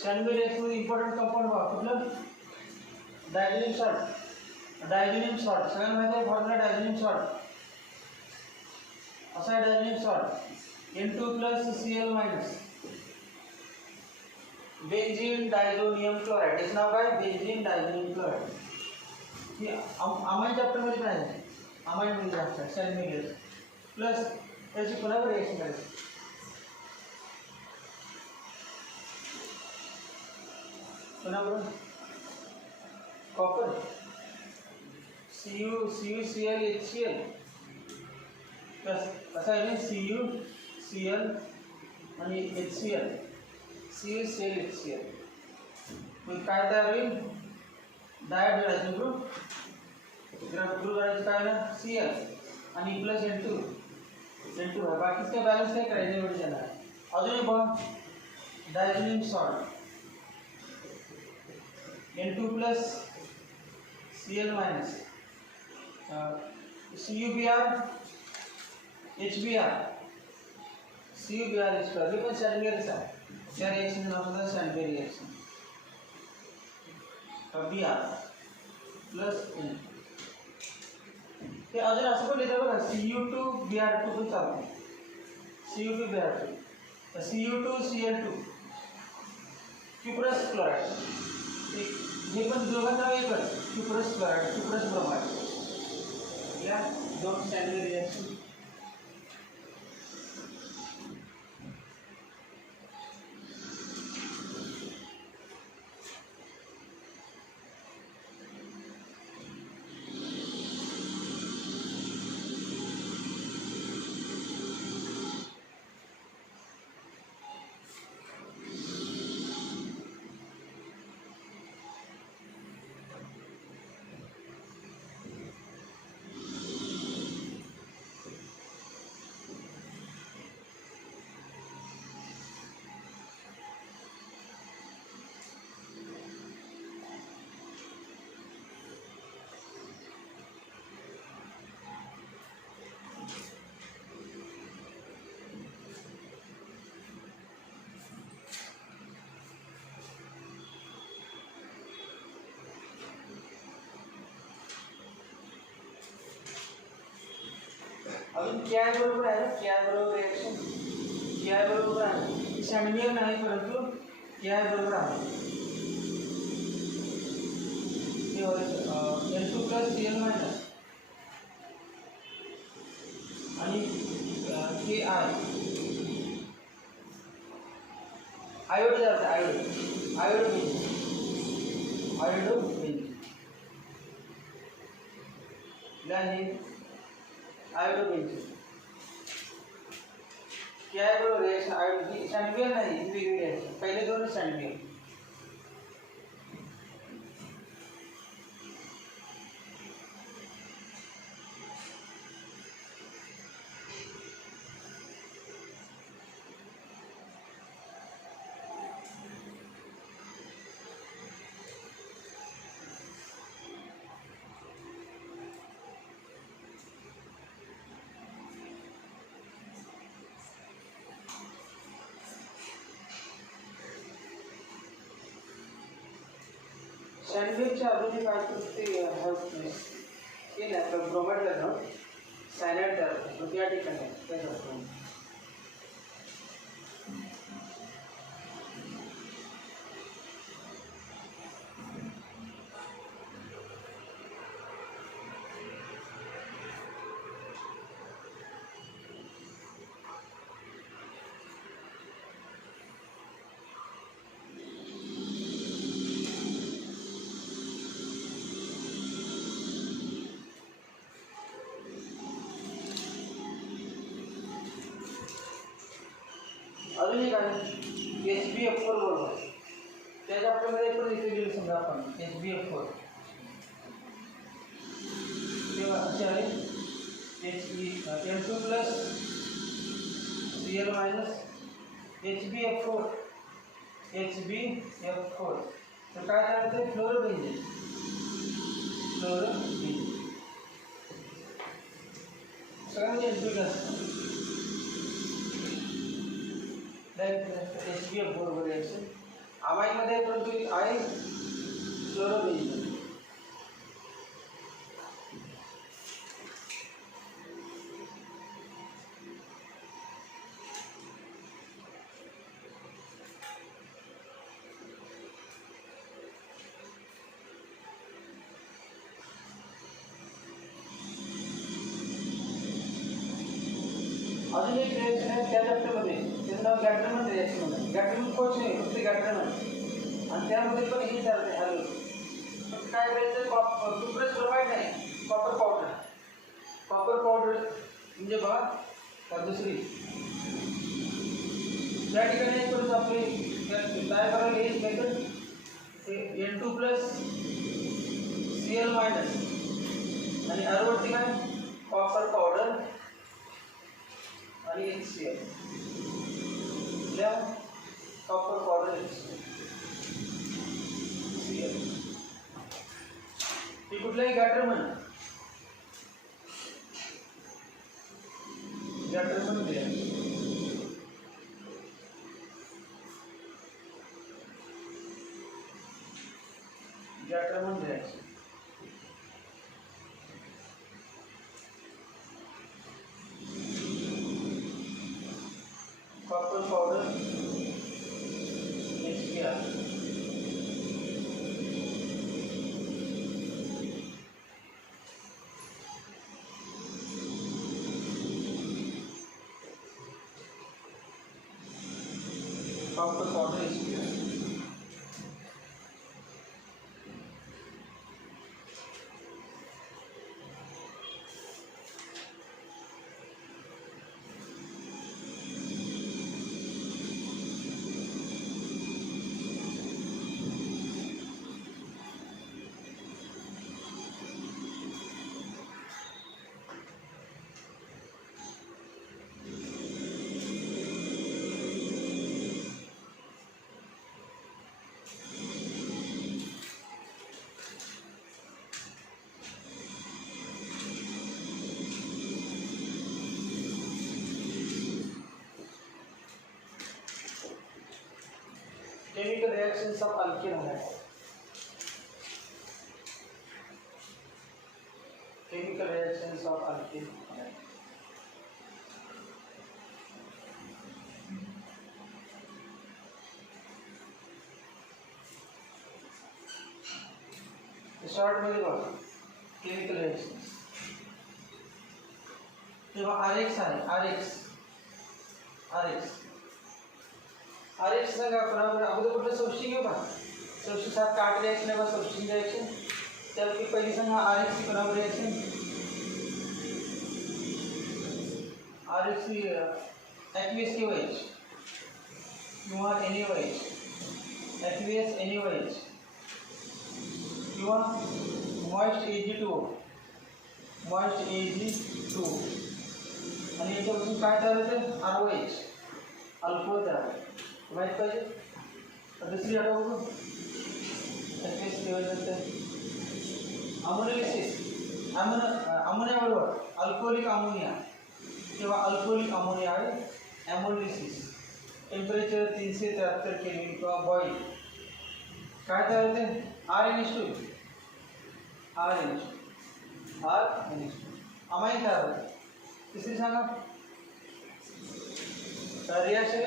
Chandelier reaction मध्ये important compound बघा कुठलं? Diazoxide salt. Diazoxide salt. सगळ्यांना माहिती आहे फॉर्म्युला diazoxide salt. असा आहे diazoxide salt. N2 plus Cl minus. Benzene diazonium chloride. याचं नाव काय? Benzene diazonium chloride. हे अमाइन चॅप्टर मध्ये काय आहे? अमाइन मध्ये असतात सॅल्मियस प्लस त्याची पुन्हा रिएक्शन करायची. पुन्हा बघा कॉपर CuCl HCl प्लस कसा आहे CuCl आणि HCl CuCl HCl मग काय तयार होईल? डायहायड्रोजन ग्रुप करायचं काय ना Cl आणि प्लस N2 आहे. बाकीचं काय बॅलन्स काय करायचं एवढं देणार. अजून एक बघ diazonium salt N2 plus Cl minus CuBr HBr हे पण सॅल्मियरच आहे. त्या रिएक्शनचं नाव होतं सॅल्मियर रिएक्शन. Br प्लस N हे अजून असं पण लिहिलं बघा Cu2Br2 पण चालतं. Cu2Br2 Cu2Cl2 क्युप्रस क्लोराइड हे पण दोघांचं नाव एकच क्युप्रस क्लोराइड क्युप्रस ब्रोमाइड. या दोन सॅल्मियर रिएक्शन. अजून क्या बरोबर आहे ना क्या बरोबर रिएक्शन क्या बरोबर आहे. सॅल्मियर नाही परंतु क्या बरोबर आहे. N2 प्लस Cl मायनस आणि Ki आयोड जातं आयोडोबेंझीन आयोडोबेंझीन क्या बरोबर रिएक्शन आयोड सॅल्मियर नाही वेगळी रिएक्शन. पहिले दोन सॅल्मियर. सॅल्मियरच्या अजून काय ते हे नाही आपलं ब्रोमाइडला ना सायनाइड तयार होतं त्या ठिकाणी काय करतो. अजून एक आहे HbF4 बरोबर त्याच्या आपल्यामध्ये पण इथे लिहिलं समजा आपण HbF4 तेव्हा असे आहे N2 plus Cl minus HbF4 तर काय करायचं फ्लोरोबेंझीन सगळ्यांमध्ये N2 प्लस HbF4 बरोबर रिएक्शन अमाईनमध्ये परंतु आहे फ्लोरोबेंझीन अजून एक रिएक्शन आहे त्या चॅप्टरमध्ये त्याचं नाव गॅटरमन रिएक्शन होतं गॅटरमन कोच नाही फक्त गॅटरमन आणि त्यामध्ये पण हे चालते हॅलो पण काय करायचं टूथब्रश प्रोव्हाइड नाही कॉपर पावडर म्हणजे बघा तर दुसरी त्या ठिकाणी परत आपली काय करायला हेच method N2 plus Cl minus आणि अरवरती काय कॉपर पावडर आणि HCl या कॉपर पावडर HCl हे कुठलाही Gattermann reaction copper powder HBr copper powder HBr chemical reactions of alkene halide chemical reactions of alkene halide short मध्ये बघा chemical reactions तेव्हा RX आहे RX सांगा आपण अगोदर कुठलं सबस्टिट्यूट घेऊ का सबस्टिट्यूट सात काट रिएक्शन आहे बा सबस्टिट्यूट रिएक्शन त्यापैकी पहिली सांगा RX ची बरोबर रिएक्शन RX ही aqueous KOH किंवा NaOH aqueous NaOH किंवा moist Ag2O आणि याच्यापासून काय तयार होते ROH अल्कोहोल तयार होते माहित पाहिजे दुसरी आठवण बघू अमोनिलिसिस अमोनिया बरोबर अल्कोहोलिक अमोनिया किंवा अल्कोहोलिक अमोनिया आहे अमोनिलिसिस टेम्परेचर 373 केल्विन किंवा बॉईल काय तयार होते RNH2 अमाइन तयार होते तिसरी सांगा reaction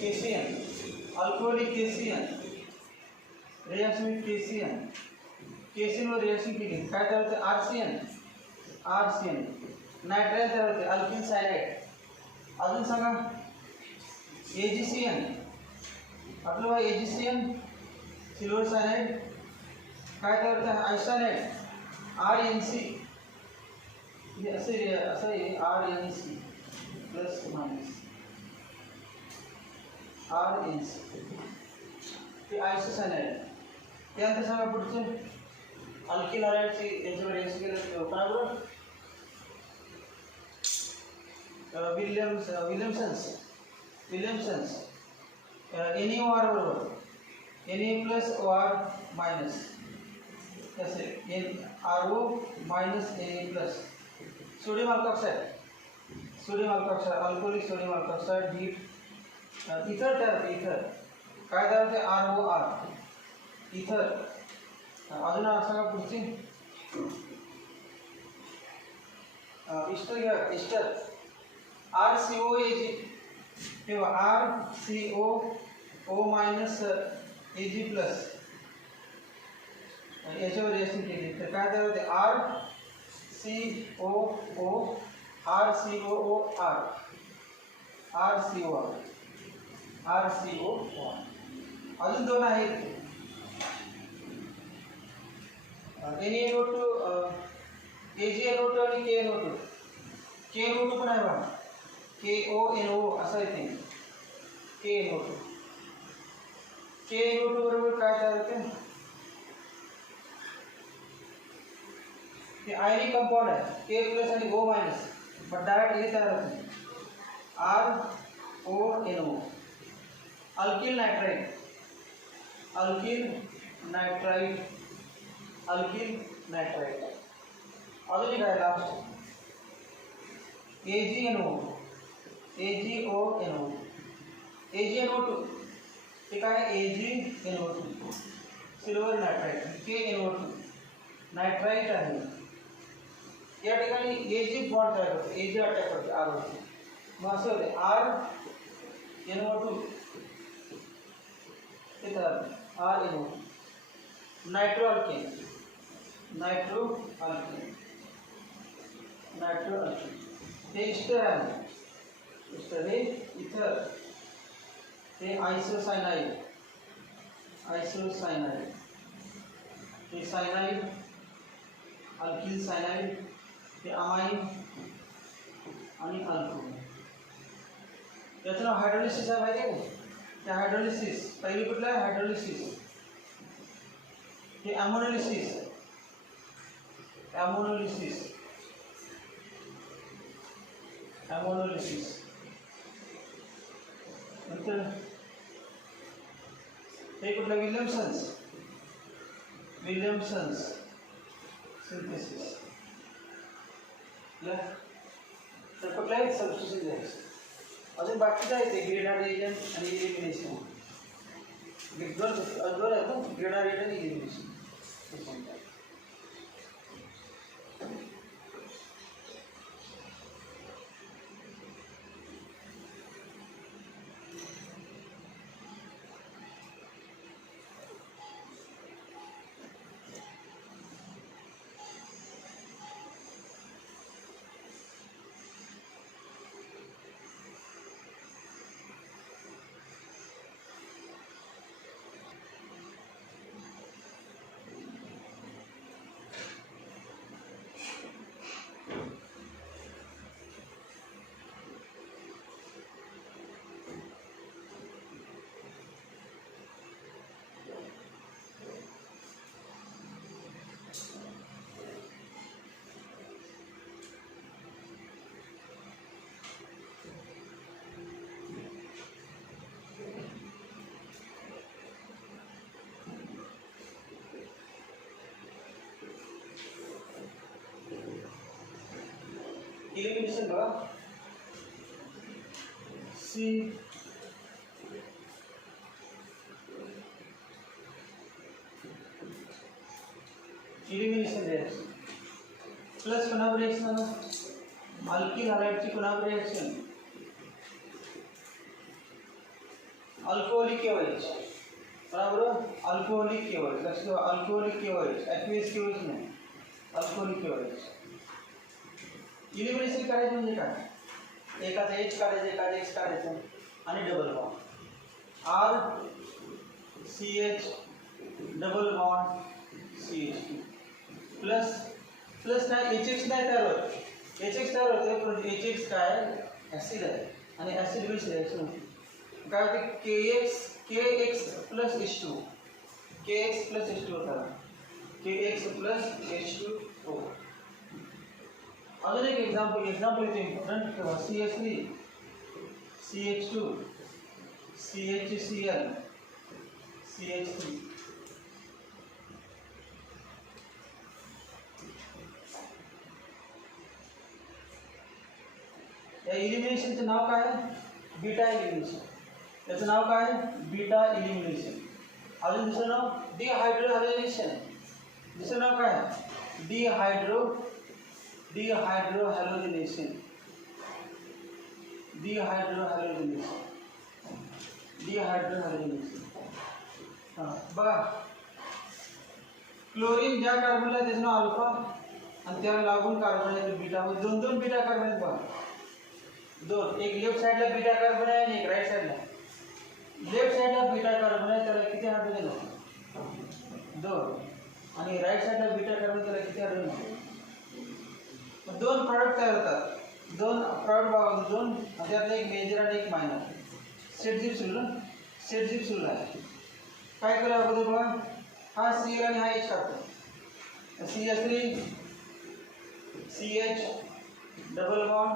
KCN alcoholic reaction with KCN वर रिएक्शन केली काय तयार होते RCN नायट्राइल तयार होते अल्किन सायनाइड अजून सांगा AgCN आपलं AgCN सिल्वर सायनाइड काय तयार होते आयसोनाइड RNC हे असं आहे RNC प्लस मायनस RNC ते आयसोसायनाइड. त्यानंतर सांगा पुढचं अल्किल हॅलाइडची यांच्यावर रिएक्शन केलं काय बरोबर विल्यमसन्स NaOR बरोबर Na प्लस OR मायनस कैसे RO minus Na plus sodium alkoxide alcoholic sodium alkoxide heat इथर तयार होते. इथर काय तयार होते ROR इथर. अजून सांगा पुढची इस्टर RCOAG तेव्हा RCOO मायनस Ag प्लस याच्यावर रिएक्शन केली तर काय तयार होते RCOR. अजून दोन आहेत NaNO2 AgNO2 आणि KNO2. KNO2 पण आहे बघा KONO असं आहे ते KNO2 बरोबर काय तयार होते ते आयनिक कंपाउंड आहे K प्लस आणि O मायनस पण डायरेक्ट हे तयार होते RONO अल्किल नायट्राइड अजून काय लास्ट AgNO2 ते काय AgNO2 silver nitride KNO2 nitrite आहे. या ठिकाणी Ag बॉन्ड तयार होतो Ag अटॅक करते R वरती. मग असं होते RNO2 ते तयार RNO2 नायट्रो अल्केन हे इस्टर आहे. इस्टर हे इथर हे आयसोसायनाइड हे सायनाइड अल्किल सायनाइड हे अमाइन आणि अल्कोहोल. याचं नाव हायड्रोलिसिस आहे माहिती आहे. त्या हायड्रोलिसिस पहिली कुठलं आहे हायड्रोलिसिस हे अमोनोलिसिस नंतर हे कुठलं विल्यमसन्स सिंथेसिस तर कुठलाही सबस्टिट्यूशन द्यायचं. अजून बाकीचं आहे ते ग्रेनाड एजंट आणि इलिमिनेशन दोन आहे ना ग्रेनाड एजंट आणि इलिमिनेशन. इलिमिनेशन बघा सी इलिमिनेशन रिएक्शन प्लस कोणावर रिएक्शन अल्किल हॅलाइडची कोणावर रिएक्शन अल्कोहोलिक KOH बरोबर अल्कोहोलिक KOH लक्ष ठेवा अल्कोहोलिक KOH ॲक्वियस KOH नाही अल्कोहोलिक KOH. इलिमिनेशन करायचं म्हणजे काय एकाचा H काढायचं एकाचा X काढायचं आणि double bond RCH double bond CH2 plus काय HX नाही तयार होत एच एक्स तयार होते पण एच एक्स काय ॲसिड आहे आणि ॲसिड बेस रिॲक्शन होते काय होते K X plus H two K X plus H two होता K X plus H two O. अजून एक एक्झाम्पल इथे इम्पॉर्टंट ठेवा CH3 CH2 CHCl CH3. या इलिमिनेशनचं नाव काय बीटा इलिमिनेशन. याचं नाव काय बीटा इलिमिनेशन. अजून दुसरं नाव डिहायड्रोहॅलोजिनेशन. दुसरं नाव काय डिहायड्रोहॅलोजिनेशन. हां बघा क्लोरीन ज्या कार्बनला त्याचं नाव अल्फा आणि त्याला लागून कार्बन आहे बीटा. मध्ये दोन दोन बीटा कार्बन आहेत बघा. दोन एक लेफ्ट साइडला बीटा कार्बन आहे आणि एक राईट साइडला. लेफ्ट साइडला बीटा कार्बन आहे त्याला किती हायड्रोजन आहे दोन आणि राईट साइडला बीटा कार्बन त्याला किती हायड्रोजन आहे. दोन प्रॉडक्ट तयार होतात. दोन प्रॉडक्ट बघा दोन त्यातलं एक मेजर आणि एक मायनर. सेट जिप्सूल आहे. काय करूया अगोदर बघा हा CL आणि हा H काढतो. CH3 CH double bond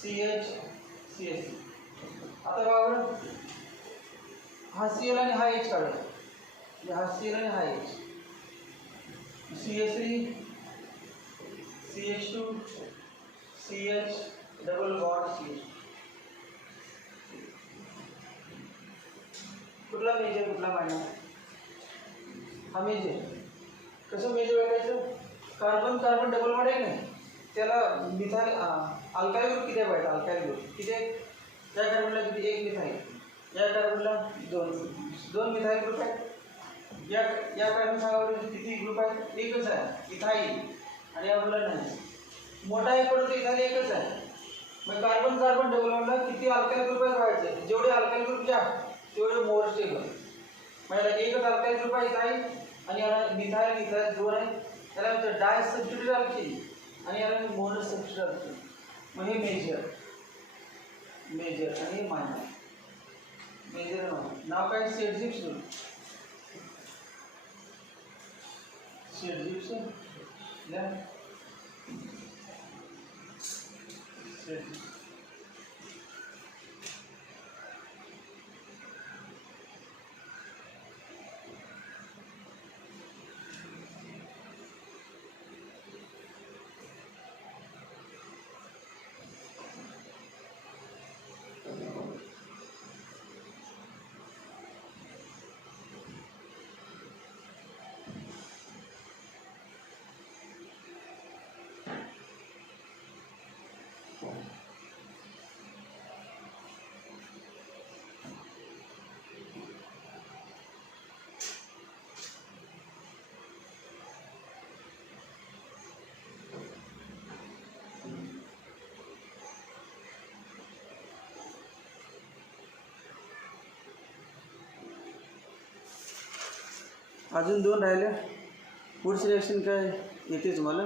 CH CH3. आता बघा हा CL आणि हा H काढूया. हा CL आणि हा H CH3 CH2 CH double bond CH. कुठला मेजर कुठला मायनर. हा मेजर. कसं मेजर बघायचं कार्बन कार्बन डबल बॉन्ड आहे ना त्याला मिथाइल अल्काइल ग्रुप किती आहे पाहिजे. अल्काइल ग्रुप किती आहे या कार्बनला किती एक मिथाइल. या कार्बनला दोन मिथाइल ग्रुप आहेत. या कार्बन सांगावर किती ग्रुप आहेत एकच आहे इथाइल आणि यावरला नाही. मोठा एक पडतो इथाइल एकच आहे. मग कार्बन कार्बन डबल बॉन्डला किती अल्काइल ग्रुप आहेत पाहायचे. जेवढे अल्काइल ग्रुप घ्या तेवढे मोर स्टेबल. म्हणजे एकच अल्काइल ग्रुप आहे इथाइल आणि याला मिथाइल दोन आहे. त्याला म्हणतात डाय सबस्टिट्यूट अल्केन आणि याला मोनो सबस्टिट्यूट अल्केन. मग हे मेजर आणि मायनर. मेजर नाव काय सेट जिप्सूल. अजून दोन राहिल्या. पुढचं रिॲक्शन काय येते तुम्हाला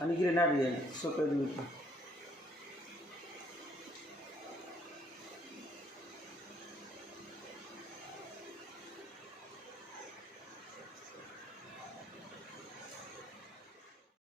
आणि ग्रेनाड रिॲक्शन सोपं